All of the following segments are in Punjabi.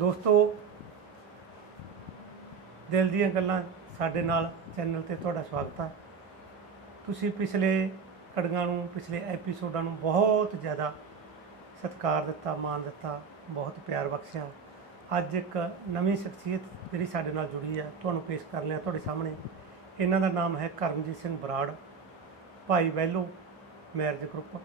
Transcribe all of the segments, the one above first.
ਦੋਸਤੋ, ਦਿਲ ਦੀਆਂ ਗੱਲਾਂ ਸਾਡੇ ਨਾਲ ਚੈਨਲ ਤੇ ਤੁਹਾਡਾ ਸਵਾਗਤ ਹੈ ਤੁਸੀਂ ਪਿਛਲੇ ਕੜੀਆਂ ਨੂੰ, ਪਿਛਲੇ ਐਪੀਸੋਡਾਂ ਨੂੰ ਬਹੁਤ ਜ਼ਿਆਦਾ ਸਤਿਕਾਰ ਦਿੱਤਾ, ਮਾਣ ਦਿੱਤਾ, ਬਹੁਤ ਪਿਆਰ ਬਖਸ਼ਿਆ। ਅੱਜ ਇੱਕ ਨਵੀਂ ਸ਼ਖਸੀਅਤ ਜਿਹੜੀ ਸਾਡੇ ਨਾਲ ਜੁੜੀ ਹੈ ਤੁਹਾਨੂੰ ਪੇਸ਼ ਕਰ ਲਿਆ ਤੁਹਾਡੇ ਸਾਹਮਣੇ। ਇਹਨਾਂ ਦਾ ਨਾਮ ਹੈ ਕਰਮਜੀਤ ਸਿੰਘ ਬਰਾੜ, ਭਾਈ ਵੈਲੋ, ਮੈਰਿਜ ਗਰੁੱਪ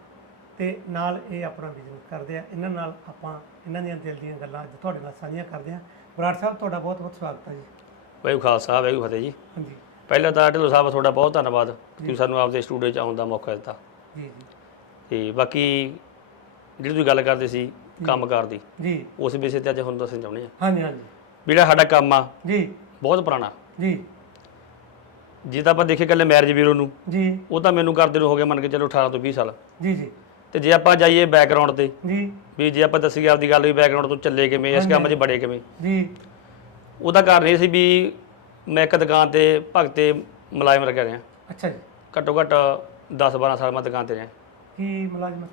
ਤੇ ਨਾਲ ਇਹ ਆਪਣਾ ਬਿਜ਼ਨਸ ਕਰਦੇ ਆ। ਇਹਨਾਂ ਨਾਲ ਆਪਾਂ ਇਹਨਾਂ ਦੀਆਂ ਦਿਲ ਦੀਆਂ ਗੱਲਾਂ ਅੱਜ ਤੁਹਾਡੇ ਨਾਲ ਸਾਂਝੀਆਂ ਕਰਦੇ ਆ। ਬਰਾੜ ਸਾਹਿਬ ਤੁਹਾਡਾ ਬਹੁਤ ਬਹੁਤ ਸਵਾਗਤ ਹੈ ਜੀ। ਵਾਹਿਗੁਰੂ ਖਾਲਸਾ ਵਾਹਿਗੁਰੂ ਫਤਿਹ ਜੀ। ਹਾਂਜੀ। ਪਹਿਲਾਂ ਤਾਂ ਢਿੱਲੋਂ ਸਾਹਿਬ ਤੁਹਾਡਾ ਬਹੁਤ ਧੰਨਵਾਦ ਕਿ ਸਾਨੂੰ ਆਪਦੇ ਸਟੂਡੀਓ 'ਚ ਆਉਣ ਦਾ ਮੌਕਾ ਦਿੱਤਾ। ਜੀ ਜੀ। ਤੇ ਬਾਕੀ ਜਿਹੜੀ ਤੁਸੀਂ ਗੱਲ ਕਰਦੇ ਸੀ ਕੰਮਕਾਰ ਦੀ ਜੀ। ਉਸ ਵਿਸ਼ੇ ਤੇ ਅੱਜ ਹੁਣ ਦੱਸਣਾ ਚਾਹੁੰਦੇ ਆ ਹਾਂਜੀ ਹਾਂਜੀ। ਵੀ ਜਿਹੜਾ ਸਾਡਾ ਕੰਮ ਆ ਜੀ। ਬਹੁਤ ਪੁਰਾਣਾ। ਜੀ। ਜੇ ਤਾਂ ਆਪਾਂ ਦੇਖੇ ਕੱਲੇ ਮੈਰਿਜ ਬਿਊਰੋ ਨੂੰ ਜੀ। ਉਹ ਤਾਂ ਮੈਨੂੰ ਕਰਦੇ ਨੂੰ ਹੋ ਗਏ ਮੰਨ ਕੇ ਚਲੋ 18 ਤੋਂ 20 ਸਾਲ। ਜੀ ਜੀ। ਤੇ ਜੇ ਆਪਾਂ ਜਾਈਏ ਬੈਕਗ੍ਰਾਉਂਡ ਤੇ ਜੀ। ਵੀ ਜੇ ਆਪਾਂ ਦੱਸੀਏ ਆਪਦੀ ਗੱਲ ਵੀ ਬੈਕਗ੍ਰਾਉਂਡ ਤੋਂ ਚੱਲੇ ਕਿਵੇਂ ਇਸ ਕੰਮ 'ਚ ਬੜੇ ਕਿਵੇਂ। ਜੀ। ਉਹਦਾ ਕਾਰਨ ਇਹ ਸੀ ਵੀ ਮੈਂ ਇੱਕ ਦੁਕਾਨ ਤੇ ਭਗਤੇ ਮੁਲਾਜ਼ਮ ਰੱਖਿਆ ਰਿਹਾ। ਅੱਛਾ ਜੀ। ਘੱਟੋ ਘੱਟ 10 12 ਸਾਲ ਮੈਂ ਦੁਕਾਨ ਤੇ ਰਿਹਾ। ਕੀ ਮੁਲਾਜ਼ਮ?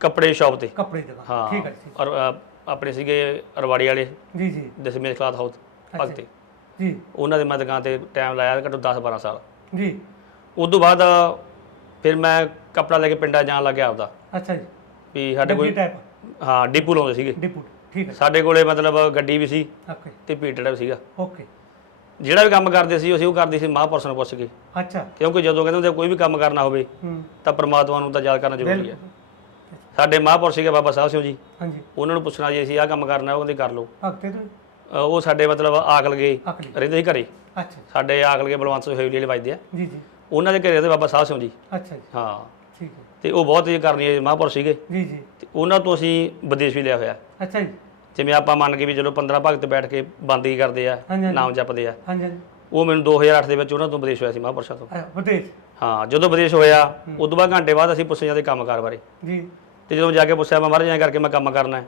ਕੱਪੜੇ ਸ਼ਾਪ ਤੇ। ਕੱਪੜੇ ਦੀ ਦੁਕਾਨ। ਹਾਂ। ਠੀਕ ਹੈ ਜੀ, ਔਰ ਅ, ਆਪਣੇ ਸੀਗੇ ਅਰਵਾੜੀ ਵਾਲੇ। ਜੀ ਜੀ। ਦਸਮੇਸ਼ ਕਲਾਥ ਹਾਊਸ ਭਗਤੇ ਜੀ। ਉਹਨਾਂ ਦੇ ਮੈਂ ਦੁਕਾਨ ਤੇ ਟਾਈਮ ਲਾਇਆ ਘੱਟੋ 10 12 ਸਾਲ। ਜੀ। ਉਸ ਤੋਂ ਬਾਅਦ ਫਿਰ ਮੈਂ ਕੱਪੜਾ ਲੈ ਕੇ ਪਿੰਡਾਂ ਜਾਣ ਲੱਗਿਆ ਆਪਦਾ। ਅੱਛਾ ਜੀ। ਵੀ ਸਾਡੇ ਟਾਈਪ ਹਾਂ ਡਿਪੂ ਲਾਉਂਦੇ ਸੀਗੇ। ਡਿਪੂ ਠੀਕ ਹੈ। ਸਾਡੇ ਕੋਲੇ ਮਤਲਬ ਗੱਡੀ ਵੀ ਸੀ ਓਕੇ। ਤੇ ਪੀਟੜਾ ਵੀ ਸੀਗਾ। ਓਕੇ। ਜਿਹੜਾ ਵੀ ਕੰਮ ਕਰਦੇ ਸੀ ਅਸੀਂ ਉਹ ਕਰਦੇ ਸੀ ਮਹਾਂਪੁਰਸ਼ ਨੂੰ ਪੁੱਛ ਕੇ। ਅੱਛਾ। ਕਿਉਂਕਿ ਜਦੋਂ ਕਹਿੰਦੇ ਹੁੰਦੇ ਕੋਈ ਵੀ ਕੰਮ ਕਰਨਾ ਹੋਵੇ ਹੂੰ। ਤਾਂ ਪ੍ਰਮਾਤਮਾ ਨੂੰ ਤਾਂ ਯਾਦ ਕਰਨਾ ਜ਼ਰੂਰੀ ਹੈ। ਸਾਡੇ ਮਹਾਂਪੁਰਸ਼ ਸੀਗੇ ਬਾਬਾ ਸਾਹਿਬ ਸਿੰਘ ਜੀ। ਹਾਂਜੀ। ਉਹਨਾਂ ਨੂੰ ਪੁੱਛਣਾ ਜੀ ਅਸੀਂ ਆਹ ਕੰਮ ਕਰਨਾ ਉਹ ਕਹਿੰਦੇ ਕਰ ਲਓ। ਹਫ਼ਤੇ ਤੋਂ ਅ, ਉਹ ਸਾਡੇ ਮਤਲਬ ਆਕਲ ਗਏ ਰਹਿੰਦੇ ਸੀ ਘਰੇ। ਅੱਛਾ। ਸਾਡੇ ਆਕਲ ਗਏ ਬਲਵੰਤ ਸਿੰਘ ਹਵੇਲੀ ਵਾਲੇ ਵੱਜਦੇ ਆ। ਜੀ ਜੀ। ਉਹਨਾਂ ਦੇ ਘਰੇ ਰਹਿੰਦੇ ਬਾਬਾ ਸਾਹਿਬ ਸਿੰਘ ਜੀ। ਅੱਛਾ ਜੀ। ਹਾਂ। ਠੀਕ ਹੈ। ਤੇ ਉਹ ਬਹੁਤ ਹੀ ਕਰਨੀ ਮਹਾਂਪੁਰਸ਼ ਸੀਗੇ। ਜੀ ਜੀ। ਤੇ ਉਹਨਾਂ ਤੋਂ ਅਸੀਂ ਵਿਦੇਸ਼ ਵੀ ਲਿਆ ਹੋਇਆ। ਅੱਛਾ ਜੀ। ਜਿਵੇਂ ਆਪਾਂ ਮੰਨ ਕੇ ਵੀ ਚਲੋ 15 ਭਗਤ ਬੈਠ ਕੇ ਬੰਦਗੀ ਕਰਦੇ ਆ। ਨਾਮ ਜਪਦੇ ਆ। ਹਾਂਜੀ ਹਾਂਜੀ। ਉਹ ਮੈਨੂੰ 2008 ਦੇ ਵਿੱਚ ਉਹਨਾਂ ਤੋਂ ਵਿਦੇਸ਼ ਹੋਇਆ ਸੀ ਮਹਾਂਪੁਰਸ਼ਾਂ ਤੋਂ। ਵਿਦੇਸ਼? ਹਾਂ ਜਦੋਂ ਵਿਦੇਸ਼ ਹੋਇਆ ਉਦੋਂ ਬਾਅਦ ਘੰਟੇ ਬਾਅਦ ਅਸੀਂ ਪੁੱਛਿਆ ਜਾਂਦੇ ਕੰਮਕਾਰ ਬਾਰੇ। ਜੀ। ਤੇ ਜਦੋਂ ਜਾ ਕੇ ਪੁੱਛਿਆ ਮੈਂ ਮਹਾਰਾਜ ਐਂ ਕਰਕੇ ਮੈਂ ਕੰਮ ਕਰਨਾ ਹੈ।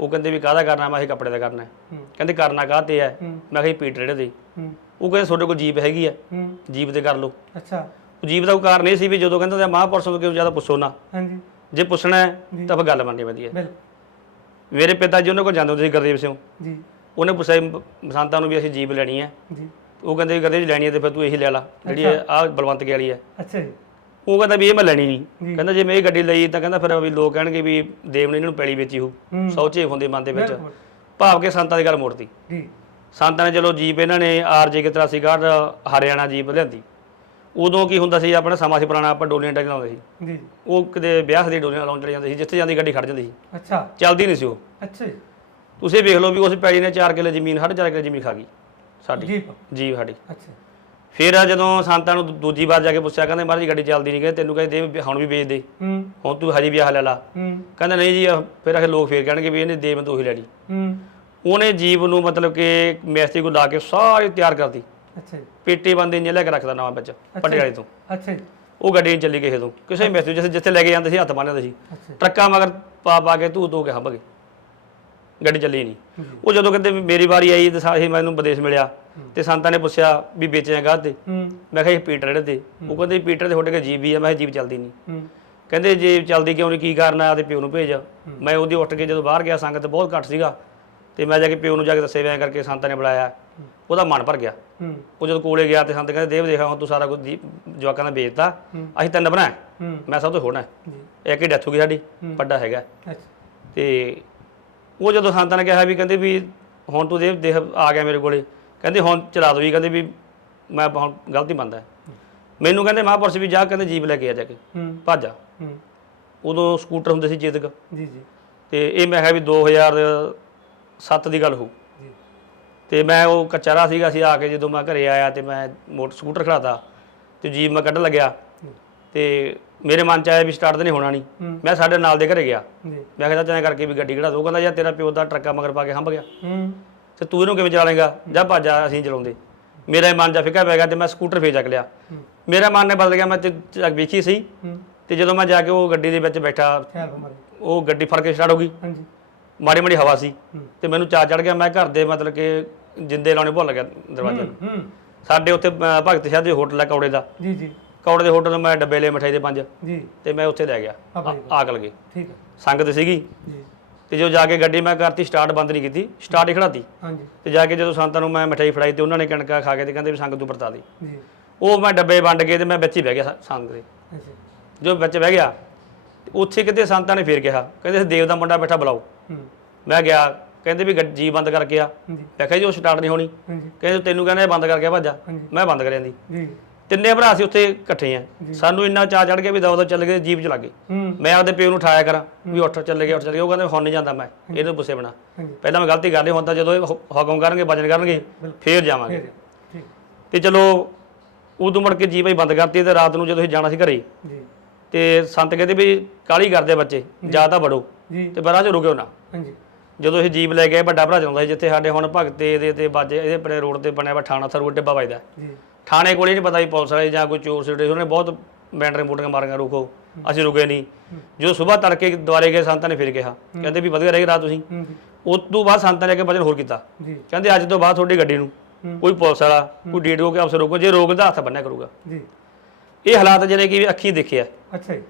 ਉਹ ਕਹਿੰਦੇ ਵੀ ਕਾਹਦਾ ਕਰਨਾ ਮੈਂ ਇਹ ਕੱਪੜੇ ਦਾ ਕਰਨਾ ਹੈ। ਕਹਿੰਦੇ ਕਰਨਾ ਕਾਹਤੇ ਹੈ? ਹੂੰ। ਮੈਂ ਕਿਹਾ ਪੀਟ ਰੇੜੇ ਦੇ। ਉਹ ਕਹਿੰਦੇ ਤੁਹਾਡੇ ਕੋਲ ਜੀਪ ਹੈਗੀ ਆ ਜੀਪ ਤੇ ਕਰ ਲਓ। ਅੱਛਾ। ਜੀਪ ਦਾ ਕੋਈ ਕਾਰਨ ਇਹ ਸੀ ਵੀ ਜਦੋਂ ਕਹਿੰਦੇ ਮਹਾਂਪੁਰਸ਼ਾਂ ਤੋਂ ਕਿਉਂ ਜ਼ਿਆਦਾ ਪੁੱਛੋ ਨਾ? ਹਾਂਜੀ। ਜੇ ਪੁੱਛਣਾ ਹੈ ਤਾਂ ਫਿਰ ਗੱਲ ਮੰਨਣੀ ਵਧੀਆ। ਬਿਲਕੁਲ। ਮੇਰੇ ਪਿਤਾ ਜੀ ਉਹਨਾਂ ਕੋਲ ਜਾਂਦੇ ਹੁੰਦੇ ਸੀ ਗੁਰਦੇਵ ਸਿੰਘ। ਜੀ। ਉਹਨੇ ਪੁੱਛਿਆ ਜੀ ਬਸੰਤਾਂ ਨੂੰ ਵੀ ਅਸੀਂ ਜੀਪ ਲੈਣੀ ਹੈ। ਜੀ। ਉਹ ਕਹਿੰਦੇ ਵੀ ਗੁਰਦੇਵ ਜੀ ਲੈਣੀ ਹੈ ਤੇ ਫਿਰ ਤੂੰ ਇਹੀ ਲੈ ਲੈ ਜਿਹੜੀ ਆ ਬਲਵੰਤ ਕੇ ਵਾਲੀ ਹੈ। ਅੱਛਾ ਜੀ। ਉਹ ਕਹਿੰਦਾ ਵੀ ਇਹ ਮੈਂ ਲੈਣੀ। ਨਹੀਂ। ਕਹਿੰਦਾ ਜੇ ਮੈਂ ਇਹ ਗੱਡੀ ਲਈ ਤਾਂ ਕਹਿੰਦਾ ਫਿਰ ਵੀ ਲੋਕ ਕਹਿਣਗੇ ਵੀ ਦੇਵ ਨੇ ਇਹਨਾਂ ਨੂੰ ਪੈਲੀ ਵੇਚੀ ਹੋ ਹੂੰ। ਸੌ ਝੇਪ ਹੁੰਦੇ ਮਨ ਦੇ ਵਿੱਚ। ਭਾਵ ਕੇ ਸੰਤਾਂ ਦੀ ਗੱਲ ਮੋੜਤੀ। ਜੀ। ਸੰਤਾਂ ਨੇ ਚਲੋ ਜੀਪ ਇਹਨਾਂ ਨੇ ਆਰਜੇ ਕੇ 83 ਹਰਿਆਣਾ ਜੀਪ ਲਿਆਂਦੀ। ਉਦੋਂ ਕੀ ਹੁੰਦਾ ਸੀ ਆਪਣਾ ਸਮਾਂ ਸੀ ਪੁਰਾਣਾ ਆਪਾਂ ਡੋਲੀਆਂ ਟੈਕ ਲਾਉਂਦੇ ਸੀ। ਜੀ। ਉਹ ਕਿਤੇ ਵਿਆਹ ਦੀ ਡੋਲੀਆਂ ਲਾਉਣ ਚਲੇ ਜਾਂਦੇ ਸੀ ਜਿੱਥੇ ਜਾਂਦੀ ਗੱਡੀ ਖੜ ਜਾਂਦੀ ਸੀ। ਅੱਛਾ। ਚੱਲਦੀ ਨਹੀਂ ਸੀ ਉਹ। ਅੱਛਾ ਜੀ। ਤੁਸੀਂ ਵੇਖ ਲਓ ਵੀ ਉਸ ਪੈਲੀ ਨੇ 4 ਕਿੱਲੇ ਜ਼ਮੀਨ ਸਾਢੇ ਚਾਰ ਕਿੱਲੇ ਜ਼ਮੀਨ ਖਾ ਗਈ ਸਾਡੀ। ਜੀ ਜੀ ਸਾਡੀ। ਅੱਛਾ ਫਿਰ ਜਦੋਂ ਸੰਤਾਂ ਨੂੰ ਦੂਜੀ ਵਾਰ ਜਾ ਕੇ ਪੁੱਛਿਆ ਕਹਿੰਦੇ ਮਹਾਰਾਜ ਗੱਡੀ ਚੱਲਦੀ ਨਹੀਂ ਗਈ ਤੈਨੂੰ ਕਹਿੰਦੇ ਦੇ ਹੁਣ ਵੀ ਵੇਚ ਦੇ। ਹੂੰ। ਹੁਣ ਤੂੰ ਹਜੇ ਵਿਆਹ ਲੈ ਲਾ। ਹੂੰ। ਕਹਿੰਦਾ ਨਹੀਂ ਜੀ ਫਿਰ ਆਖੇ ਲੋਕ ਫੇਰ ਕਹਿਣਗੇ ਵੀ ਇਹਨੇ ਦੇ ਮੈਂ ਤੂੰ ਹੀ ਲੈ ਲਈ। ਹੂੰ। ਉਹਨੇ ਜੀਵ ਨੂੰ ਮਤਲਬ ਕਿ ਮਿਸਤਰੀ ਕੋਲ ਲਾ ਕੇ ਸਾਰੀ ਤਿਆਰ ਕਰਤੀ। ਅੱਛਾ ਜੀ। ਪੇਟੇ ਬੰਦੇ ਇੰਨੇ ਲੈ ਕੇ ਰੱਖਦਾ ਨਵਾਂ ਵਿੱਚ ਪਟਿਆਲੇ ਤੋਂ। ਅੱਛਾ ਜੀ। ਉਹ ਗੱਡੀ ਨਹੀਂ ਚੱਲੀ ਕਿਸੇ ਤੋਂ। ਕਿਸੇ ਮਿਸਤਰੀ ਜਿੱਥੇ ਜਿੱਥੇ ਲੈ ਕੇ ਜਾਂਦੇ ਸੀ ਹੱਥ ਲੈਂਦੇ ਸੀ। ਟਰੱਕਾਂ ਮਗਰ ਪਾ ਪਾ ਕੇ ਧੂ ਧੂ ਕੇ ਹੰਭ ਗਏ। ਗੱਡੀ ਚੱਲੀ ਨਹੀਂ ਉਹ ਜਦੋਂ ਕਹਿੰਦੇ ਮੇਰੀ ਵਾਰੀ ਆਈ ਤੇ ਸਾਹੀ ਮੈਨੂੰ ਵਿਦੇਸ਼ ਮਿਲਿਆ ਤੇ ਸੰਤਾਂ ਨੇ ਪੁੱਛਿਆ ਵੀ ਵੇਚਿਆ ਤੇ? ਹੂੰ। ਮੈਂ ਕਿਹਾ ਇਹ ਪੀਟਰ ਜਿਹੜੇ ਤੇ। ਉਹ ਕਹਿੰਦੇ ਪੀਟਰ ਦੇ ਤੁਹਾਡੇ ਕੋਲ ਜੀਬ ਵੀ ਆ। ਮੈਂ ਜੀਬ ਚੱਲਦੀ ਨਹੀਂ ਕਹਿੰਦੇ ਜੇ ਚੱਲਦੀ ਕਿਉਂ ਨਹੀਂ ਕੀ ਕਾਰਨ ਆ? ਤੇ ਪਿਓ ਨੂੰ ਭੇਜ ਮੈਂ ਉਹਦੀ ਉੱਠ ਕੇ ਜਦੋਂ ਬਾਹਰ ਗਿਆ ਸੰਗਤ ਬਹੁਤ ਘੱਟ ਸੀਗਾ। ਤੇ ਮੈਂ ਜਾ ਕੇ ਪਿਓ ਨੂੰ ਜਾ ਕੇ ਦੱਸੇ ਵਿਆਂ ਕਰਕੇ ਸੰਤਾਂ ਨੇ ਬੁਲਾਇਆ। ਉਹਦਾ ਮਨ ਭਰ ਗਿਆ। ਹੂੰ। ਉਹ ਜਦੋਂ ਕੋਲੇ ਗਿਆ ਤੇ ਸੰਤ ਕਹਿੰਦੇ ਦੇਵ ਦੇਖਾ ਹੁਣ ਤੂੰ ਸਾਰਾ ਕੁਝ ਜਵਾਕਾਂ ਦਾ ਵੇਚਤਾ। ਹੂੰ। ਅਸੀਂ ਤਿੰਨ ਹੂੰ। ਮੈਂ ਸਭ ਤੋਂ ਹੋਣਾ ਜੀ। ਇੱਕ ਹੀ ਡੈਥ ਹੋ ਗਈ ਸਾਡੀ ਹੂੰ। ਵੱਡਾ ਹੈਗਾ ਅੱਛਾ। ਤੇ ਉਹ ਜਦੋਂ ਸੰਤਾਂ ਨੇ ਕਿਹਾ ਵੀ ਕਹਿੰਦੇ ਵੀ ਹੁਣ ਤੂੰ ਦੇਵ ਦੇਖ ਆ ਗਿਆ ਮੇਰੇ ਕੋਲੇ। ਕਹਿੰਦੇ ਹੁਣ ਚਲਾ ਦੋ ਜੀ ਕਹਿੰਦੇ ਵੀ ਮੈਂ ਹੁਣ ਗਲਤੀ ਮੰਨਦਾ ਮੈਨੂੰ ਕਹਿੰਦੇ ਮਹਾਂਪੁਰਸ਼ ਵੀ ਜਾ ਕਹਿੰਦੇ ਜੀਪ ਲੈ ਕੇ ਆ ਜਾ ਕੇ। ਹੂੰ। ਭੱਜ ਹੂੰ। ਉਦੋਂ ਸਕੂਟਰ ਹੁੰਦੇ ਸੀ ਚੇਤਕ। ਜੀ ਜੀ। ਤੇ ਇਹ ਮੈਂ ਕਿਹਾ ਵੀ 2007 ਦੀ ਗੱਲ ਹੋਊ। ਤੇ ਮੈਂ ਉਹ ਕਚਰਾ ਸੀਗਾ ਸੀ ਆ ਕੇ ਜਦੋਂ ਮੈਂ ਘਰੇ ਆਇਆ ਤੇ ਮੈਂ ਮੋਟਰ ਸਕੂਟਰ ਖੜਾਤਾ ਤੇ ਜੀਪ ਮੈਂ ਕੱਢਣ ਲੱਗਿਆ। ਤੇ ਮੇਰੇ ਮਨ ਚ ਆਇਆ ਵੀ ਸਟਾਰਟ ਤਾਂ ਨਹੀਂ ਹੋਣਾ ਨਹੀਂ ਮੈਂ ਸਾਡੇ ਨਾਲ ਦੇ ਘਰੇ ਗਿਆ। ਮੈਂ ਕਿਹਾ ਚਾਚਾ ਕਰਕੇ ਵੀ ਗੱਡੀ ਖੜਾ ਦੋ। ਕਹਿੰਦਾ ਯਾਰ ਤੇਰਾ ਪਿਓ ਦਾ ਟਰੱਕਾ ਮਗਰ ਪਾ ਕੇ ਹੰਭ ਗਿਆ। ਤੇ ਤੂੰ ਇਹਨੂੰ ਕਿਵੇਂ ਚਲਾਏਗਾ ਜਾਂ ਭੱਜ ਅਸੀਂ ਚਲਾਉਂਦੇ। ਮੇਰਾ ਹੀ ਮਨ ਜਾ ਫਿੱਕਾ ਪੈ ਗਿਆ ਤੇ ਮੈਂ ਸਕੂਟਰ ਫੇਰ ਚੱਕ ਲਿਆ। ਮੇਰਾ ਮਨ ਨੇ ਬਦਲ ਗਿਆ ਮੈਂ ਤੇ ਵੇਖੀ ਸੀ ਤੇ ਜਦੋਂ ਮੈਂ ਜਾ ਕੇ ਉਹ ਗੱਡੀ ਦੇ ਵਿੱਚ ਬੈਠਾ ਉਹ ਗੱਡੀ ਫੜ ਕੇ ਸਟਾਰਟ ਹੋ ਗਈ। ਹਾਂਜੀ। ਮਾੜੀ ਮਾੜੀ ਹਵਾ ਸੀ ਤੇ ਮੈਨੂੰ ਚਾਹ ਚੜ ਗਿਆ ਮੈਂ ਘਰ ਦੇ ਮਤਲਬ ਕਿ ਜਿੰਦੇ ਲਾਉਣੇ ਭੁੱਲ ਗਿਆ ਦਰਵਾਜ਼ੇ ਨੂੰ। ਹੂੰ। ਸਾਡੇ ਉੱਥੇ ਅ, ਭਗਤ ਸ਼ਾਹ ਦੇ ਹੋਟਲ ਹੈ ਕੌੜੇ ਦਾ। ਜੀ ਜੀ। ਕੌੜੇ ਦੇ ਹੋਟਲ ਮੈਂ ਡੱਬੇ ਲਏ ਮਠਾਈ ਦੇ ਪੰਜ। ਜੀ। ਤੇ ਮੈਂ ਉੱਥੇ ਲੈ ਗਿਆ। ਆ ਬਾਈ ਆਕਲ ਗਏ। ਠੀਕ ਹੈ ਸੰਗਤ ਸੀਗੀ। ਜੀ। ਤੇ ਜੋ ਜਾ ਕੇ ਗੱਡੀ ਮੈਂ ਕਰਤੀ ਸਟਾਰਟ ਬੰਦ ਨਹੀਂ ਕੀਤੀ ਸਟਾਰਟ ਹੀ ਖੜਾਤੀ। ਹਾਂਜੀ। ਤੇ ਜਾ ਕੇ ਜਦੋਂ ਸੰਤਾਂ ਨੂੰ ਮੈਂ ਮਠਾਈ ਫੜਾਈ ਤੇ ਉਹਨਾਂ ਨੇ ਕਣਕਾਂ ਖਾ ਕੇ ਤੇ ਕਹਿੰਦੇ ਵੀ ਸੰਗ ਤੂੰ ਵਰਤਾ ਦੇ। ਜੀ। ਉਹ ਮੈਂ ਡੱਬੇ ਵੰਡ ਕੇ ਤੇ ਮੈਂ ਵਿੱਚ ਹੀ ਬਹਿ ਗਿਆ ਸ- ਸੰਗ ਦੇ। ਅੱਛਾ। ਜੋ ਵਿੱਚ ਬਹਿ ਗਿਆ ਤੇ ਉੱਥੇ ਕਿਤੇ ਸੰਤਾਂ ਨੇ ਫੇਰ ਕਿਹਾ ਕਹਿੰਦੇ ਦੇਵ ਦਾ ਮੁੰਡਾ ਬੈਠਾ ਬੁਲਾਓ। ਮੈਂ ਗਿਆ ਕਹਿੰਦੇ ਵੀ ਗੱਡੀ ਬੰਦ ਕਰਕੇ ਆ। ਮੈਂ ਕਿਹਾ ਜੀ ਉਹ ਸਟਾਰਟ ਨਹੀਂ ਹੋਣੀ। ਕਹਿੰਦੇ ਤੈਨੂੰ ਕਹਿੰਦੇ ਬੰਦ ਕਰਕੇ ਭੱਜਾ। ਮੈਂ ਬੰਦ ਕਰਿਆ ਦੀ ਜੀ। ਤਿੰਨੇ ਭਰਾ ਸੀ ਉੱਥੇ ਇਕੱਠੇ ਆ। ਸਾਨੂੰ ਇੰਨਾ ਚਾਹ ਚੜ ਗਿਆ ਵੀ ਦਵਾ ਦਵਾ ਚੱਲ ਗਏ ਜੀਪ ਚ ਲੱਗ ਗਏ। ਮੈਂ ਆਪਦੇ ਪਿਓ ਨੂੰ ਉਠਾਇਆ ਕਰਾਂ ਵੀ ਉੱਠ ਚੱਲ ਗਿਆ ਉੱਠ ਚੱਲ ਗਿਆ ਉਹ ਕਹਿੰਦੇ ਹੁਣ ਨਹੀਂ ਜਾਂਦਾ ਮੈਂ। ਇਹਨੂੰ ਪੁੱਛੇ ਬਣਾ ਪਹਿਲਾਂ ਮੈਂ ਗਲਤੀ ਕਰ ਲਈ ਹੁਣ ਤਾਂ ਜਦੋਂ ਇਹ ਹੁਕਮ ਕਰਨਗੇ ਵਜਨ ਕਰਨਗੇ ਫੇਰ ਜਾਵਾਂਗੇ। ਤੇ ਚਲੋ ਉਦੋਂ ਮੁੜ ਕੇ ਜੀਪ ਹੀ ਬੰਦ ਕਰਤੀ ਤੇ ਰਾਤ ਨੂੰ ਜਦੋਂ ਅਸੀਂ ਜਾਣਾ ਸੀ ਘਰੇ। ਜੀ। ਤੇ ਸੰਤ ਕਹਿੰਦੇ ਵੀ ਕਾਲੀ ਕਰਦੇ ਬੱਚੇ ਜਾਂ। ਤਾਂ ਵੜੋ। ਜੀ। ਤੇ ਬਰਾਂ ਚ ਰੁਕਿਓ ਨਾ। ਹਾਂਜੀ। ਜਦੋਂ ਇਹ ਜੀਪ ਲੈ ਕੇ ਆਏ, ਵੱਡਾ ਭਰਾ ਜਾਂਦਾ ਸੀ ਜਿੱਥੇ ਸਾਡੇ ਹੁਣ ਭਗਤੇ ਦੇ ਤੇ ਬਾਜੇ ਇਹਦੇ ਪਰੇ ਰੋਡ ਤੇ ਬਣਿਆ ਵਾ ਥਾਣਾ ਸਰੂਰ ਡੱਬਾ ਵੱਜਦਾ। ਜੀ। ਥਾਣੇ ਕੋਲੇ ਨਹੀਂ ਪਤਾ ਵੀ ਪੁਲਿਸ ਵਾਲੇ ਜਾਂ ਕੋਈ ਚੋਰ ਸਿੱਟੇ ਉਹਨੇ ਬਹੁਤ ਬੈਂਟਰੇ ਮੋਟੀਆਂ ਮਾਰੀਆਂ ਰੁਕੋ ਅਸੀਂ ਰੁਕੇ ਨਹੀਂ। ਜਦੋਂ ਸਵੇਰ ਤੜਕੇ ਦੁਆਰੇ ਗਏ ਸੰਤਾਂ ਨੇ ਫਿਰ ਕਿਹਾ। ਕਹਿੰਦੇ ਵੀ ਵਧੀਆ ਰਹੀ ਰਾਤ ਤੁਸੀਂ। ਹੂੰ ਉਸ ਤੋਂ ਬਾਅਦ ਸੰਤਾਂ ਨੇ ਆ ਕੇ ਵਜਨ ਹੋਰ ਕੀਤਾ। ਕਹਿੰਦੇ ਅੱਜ ਤੋਂ ਬਾਅਦ ਤੁਹਾਡੀ ਗੱਡੀ ਨੂੰ ਹੂੰ। ਕੋਈ ਪੁਲਿਸ ਵਾਲਾ ਕੋਈ ਡੀਡੀਓ ਕੇ ਅਫਸਰ ਰੋਕੋ ਜੇ ਰੋਕਦਾ ਹੱਥ ਬੰਨਿਆ ਕਰੂਗਾ। ਜੀ। ਇਹ ਹਾਲਾਤ ਜਿਹੜੇ ਕਿ ਅੱਖੀਂ ਦੇਖਿਆ ਅੱਛਾ ਜੀ।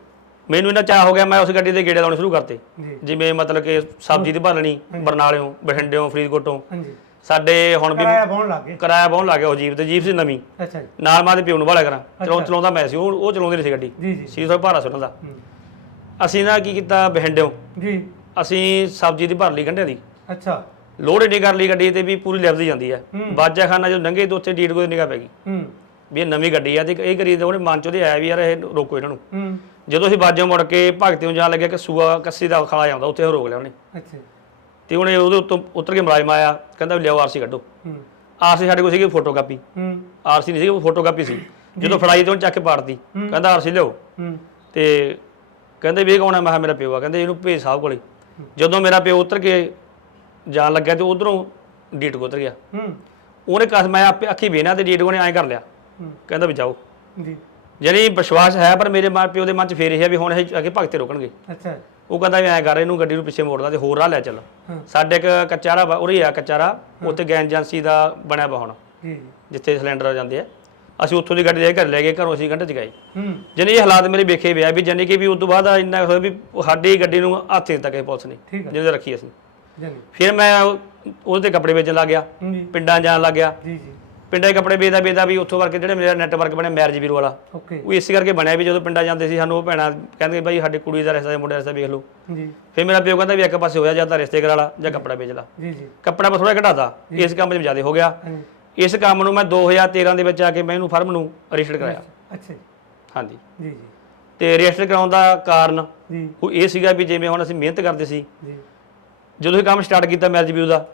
ਮੈਨੂੰ ਇਹਨਾਂ ਚਾਹ ਹੋ ਗਿਆ ਮੈਂ ਉਸ ਗੱਡੀ ਦੇ ਗੇੜੇ ਲਾਉਣੇ ਸ਼ੁਰੂ ਕਰਤੇ। ਜੀ। ਜਿਵੇਂ ਮਤਲਬ ਕਿ ਸਬਜ਼ੀ ਦੀ ਭਾਲਣੀ ਬਰਨਾਲਿਓਂ ਬਠਿੰਡਿਓਂ ਫਰੀਦਕੋਟੋਂ। ਹਾਂਜੀ। ਸਾਡੇ ਹੁਣ ਵੀ ਕਿਰਾਇਆ ਪਾਉਣ ਲੱਗ ਗਏ ਕਿਰਾਇਆ ਬਹੁਤ ਲੱਗ ਗਿਆ ਉਹ ਜੀਪ ਤੇ ਜੀਪ ਸੀ ਨਵੀਂ। ਅੱਛਾ ਜੀ। ਨਾਲ ਮਾਂ ਦੇ ਪਿਓ ਨੂੰ ਭਾਲਿਆ ਕਰਾਂ। ਚਲਾਉ ਚਲਾਉਂਦਾ ਮੈਂ ਸੀ ਉਹ ਉਹ ਚਲਾਉਂਦੇ ਨਹੀਂ ਸੀ ਗੱਡੀ। ਜੀ ਜੀ। ਸੀ ਥੋੜਾ ਭਾਰਾ ਸੁਣਨ ਦਾ। ਹੂੰ। ਅਸੀਂ ਨਾ ਕੀ ਕੀਤਾ ਬਠਿੰਡਿਓਂ। ਜੀ। ਅਸੀਂ ਸਬਜ਼ੀ ਦੀ ਭਰ ਲਈ ਗੰਢਿਆਂ ਦੀ। ਅੱਛਾ। ਲੋਡ ਏਡੀ ਕਰ ਲਈ ਗੱਡੀ ਤੇ ਵੀ ਪੂਰੀ ਲਿਫਦੀ ਜਾਂਦੀ ਹੈ। ਬਾਜਾ ਖਾਨਾ ਜਦੋਂ ਲੰਘੇ ਤੇ ਉੱਥੇ ਡੀਟ ਕੋ ਨਿਗਾਹ ਪੈ ਗਈ। ਹੂੰ। ਵੀ ਇਹ ਨਵੀਂ ਗੱਡੀ ਆ ਤੇ ਇਹ ਕਰੀ ਤੇ ਉਹਨੇ ਮਨ ਚ ਉਹਦੇ ਆਇਆ ਵੀ ਯਾਰ ਇਹ ਰੋਕੋ ਇਹਨਾਂ ਨੂੰ। ਹੂੰ। ਜਦੋਂ ਅਸੀਂ ਬਾਜੋਂ ਮੁੜ ਕੇ ਭਗਤਿਓਂ ਜਾਣ ਲੱਗਿਆ ਕਿ ਸੂਆ ਕੱਸੀ ਦਾ ਖਾਲਾ ਜਾਂਦਾ ਉੱਥੇ ਉਹ ਰੋਕ ਲਿਆ ਉਹਨੇ। ਅੱਛਾ। ਤੇ ਉਹਨੇ ਉਹਦੇ ਉੱਤੋਂ ਉਤਰ ਕੇ ਮੁਲਾਜ਼ਮ ਆਇਆ ਕਹਿੰਦਾ ਵੀ ਲਿਆਓ ਆਰਸੀ ਕੱਢੋ। ਹੂੰ। ਆਰਸੀ ਸਾਡੇ ਕੋਲ ਸੀਗੀ ਫੋਟੋ ਕਾਪੀ ਹੂੰ ਆਰਸੀ ਨਹੀਂ ਸੀ ਉਹ ਫੋਟੋ ਕਾਪੀ ਸੀ ਜਦੋਂ ਫੜਾਈ ਤੇ ਉਹਨੇ ਚੱਕ ਕੇ ਪਾੜਤੀ। ਕਹਿੰਦਾ ਆਰਸੀ ਲਿਆਓ। ਹੂੰ। ਤੇ ਕਹਿੰਦੇ ਵੀ ਇਹ ਕੌਣ ਹੈ ਮੈਂ ਕਿਹਾ ਮੇਰਾ ਪਿਓ ਆ। ਕਹਿੰਦੇ ਇਹਨੂੰ ਭੇਜ ਸਾਹਿਬ ਕੋਲੇ। ਜਦੋਂ ਮੇਰਾ ਪਿਓ ਉਤਰ ਕੇ ਜਾਣ ਲੱਗਾ ਤੇ ਉਧਰੋਂ ਡੀਟ ਕੋ ਉਤਰ ਗਿਆ। ਹੂੰ। ਉਹਨੇ ਕਸ ਮੈਂ ਆਪੇ ਅੱਖੀ ਵੇਨਾ ਤੇ ਡੀਟ ਕੋ ਨੇ ਐਂ ਕਰ ਲਿਆ। ਕਹਿੰਦਾ ਵੀ ਜਾਓ। ਜੀ। ਯਾਨੀ ਵਿਸ਼ਵਾਸ ਹੈ ਪਰ ਮੇਰੇ ਮਾਂ ਪਿਓ ਦੇ ਮਨ ਚ ਫੇਰ ਇਹ ਹੈ ਵੀ ਹੁਣ ਇਹ ਅੱਗੇ ਭਗਤੇ ਰੋਕਣਗੇ। ਅੱਛਾ। ਉਹ ਕਹਿੰਦਾ ਵੀ ਐਂ ਕਰ ਇਹਨੂੰ ਗੱਡੀ ਨੂੰ ਪਿੱਛੇ ਮੋੜਦਾ ਤੇ ਹੋਰ ਰਾਹ ਲੈ ਚੱਲ। ਹਾਂ। ਸਾਡੇ ਇੱਕ ਕਚਾਰਾ ਉਰੇ ਆ ਕਚਾਰਾ ਉੱਥੇ ਗੈਸ ਏਜੰਸੀ ਦਾ ਬਣਿਆ ਵਾ ਹੁਣ ਜੀ। ਜਿੱਥੇ ਸਿਲੰਡਰ ਜਾਂਦੇ ਆ। ਅਸੀਂ ਉੱਥੋਂ ਦੀ ਗੱਡੀ ਲੈ ਕੇ ਘਰ ਲੈ ਗਏ ਘਰੋਂ ਅਸੀਂ ਘੰਟੇ ਚ ਗਏ। ਹੂੰ। ਜਾਨੀ ਇਹ ਹਾਲਾਤ ਮੇਰੇ ਵੇਖੇ ਵਿਆ ਵੀ ਜਾਨੀ ਕਿ ਵੀ ਉਸ ਤੋਂ ਬਾਅਦ ਇੰਨਾ ਹੋਇਆ ਵੀ ਸਾਡੀ ਗੱਡੀ ਨੂੰ ਹੱਥ ਤੱਕ ਇਹ ਪੁਲਿਸ ਨੇ ਠੀਕ ਹੈ ਜਿਹਦੇ ਰੱਖੀ ਅਸੀਂ। ਜਾਨੀ ਫਿਰ ਮੈਂ ਉਹ- ਉਹਦੇ ਕੱਪੜੇ ਵੇਚਣ ਲੱਗ ਗਿਆ ਜੀ। ਪਿੰਡਾਂ ਜਾਣ ਲੱਗ ਗਿਆ। ਜੀ ਜੀ। ਪਿੰਡਾਂ ਦੇ ਕੱਪੜੇ ਵੇਚਦਾ ਵੇਚਦਾ ਵੀ ਉੱਥੋਂ ਕਰਕੇ ਜਿਹੜੇ ਮੇਰਾ ਨੈਟਵਰਕ ਬਣਿਆ ਮੈਰਿਜ ਬਿਊਰੋ ਵਾਲਾ। ਓਕੇ ਉਹ ਇਸੇ ਕਰਕੇ ਬਣਿਆ ਵੀ ਜਦੋਂ ਪਿੰਡਾਂ ਜਾਂਦੇ ਸੀ ਸਾਨੂੰ ਉਹ ਭੈਣਾਂ ਕਹਿੰਦੇ ਬਾਈ ਸਾਡੀ ਕੁੜੀ ਦਾ ਰਿਸ਼ਤਾ ਮੁੰਡੇ ਦਾ ਰਿਸ਼ਤਾ ਵੇਖ ਲਓ। ਜੀ। ਫਿਰ ਮੇਰਾ ਪਿਓ ਕਹਿੰਦਾ ਵੀ ਇੱਕ ਪਾਸੇ ਹੋਇਆ ਜਾਂ ਤਾਂ ਰਿਸ਼ਤੇ ਕਰਾ ਲਾ ਜਾਂ ਕੱਪੜਾ ਵੇਚ ਲਾ। ਜੀ ਜੀ। ਕੱਪੜਾ ਮੈਂ ਥੋੜਾ ਘਟਾਤਾ ਇਸ ਕੰਮ 'ਚ ਜ਼ਿਆਦਾ ਹੋ ਗਿਆ। ਇਸ ਕੰਮ ਨੂੰ ਮੈਂ 2013 ਦੇ ਵਿੱਚ ਆ ਕੇ ਮੈਂ ਇਹਨੂੰ ਫਰਮ ਨੂੰ ਰਜਿਸਟਰ ਕਰਾਇਆ। ਅੱਛਾ ਜੀ। ਹਾਂਜੀ। ਜੀ ਜੀ। ਤੇ ਰਜਿਸਟਰ ਕਰਾਉਣ ਦਾ ਕਾਰਨ ਜੀ। ਉਹ ਇਹ ਸੀਗਾ ਵੀ ਜਿਵੇਂ ਹੁਣ ਅਸੀਂ ਮਿਹਨਤ ਕਰਦੇ ਸੀ ਜੀ। ਜਦੋਂ ਇਹ ਕੰਮ ਸਟਾਰਟ ਕੀਤਾ ਮੈਰਿਜ ਵਿਊ ਦਾ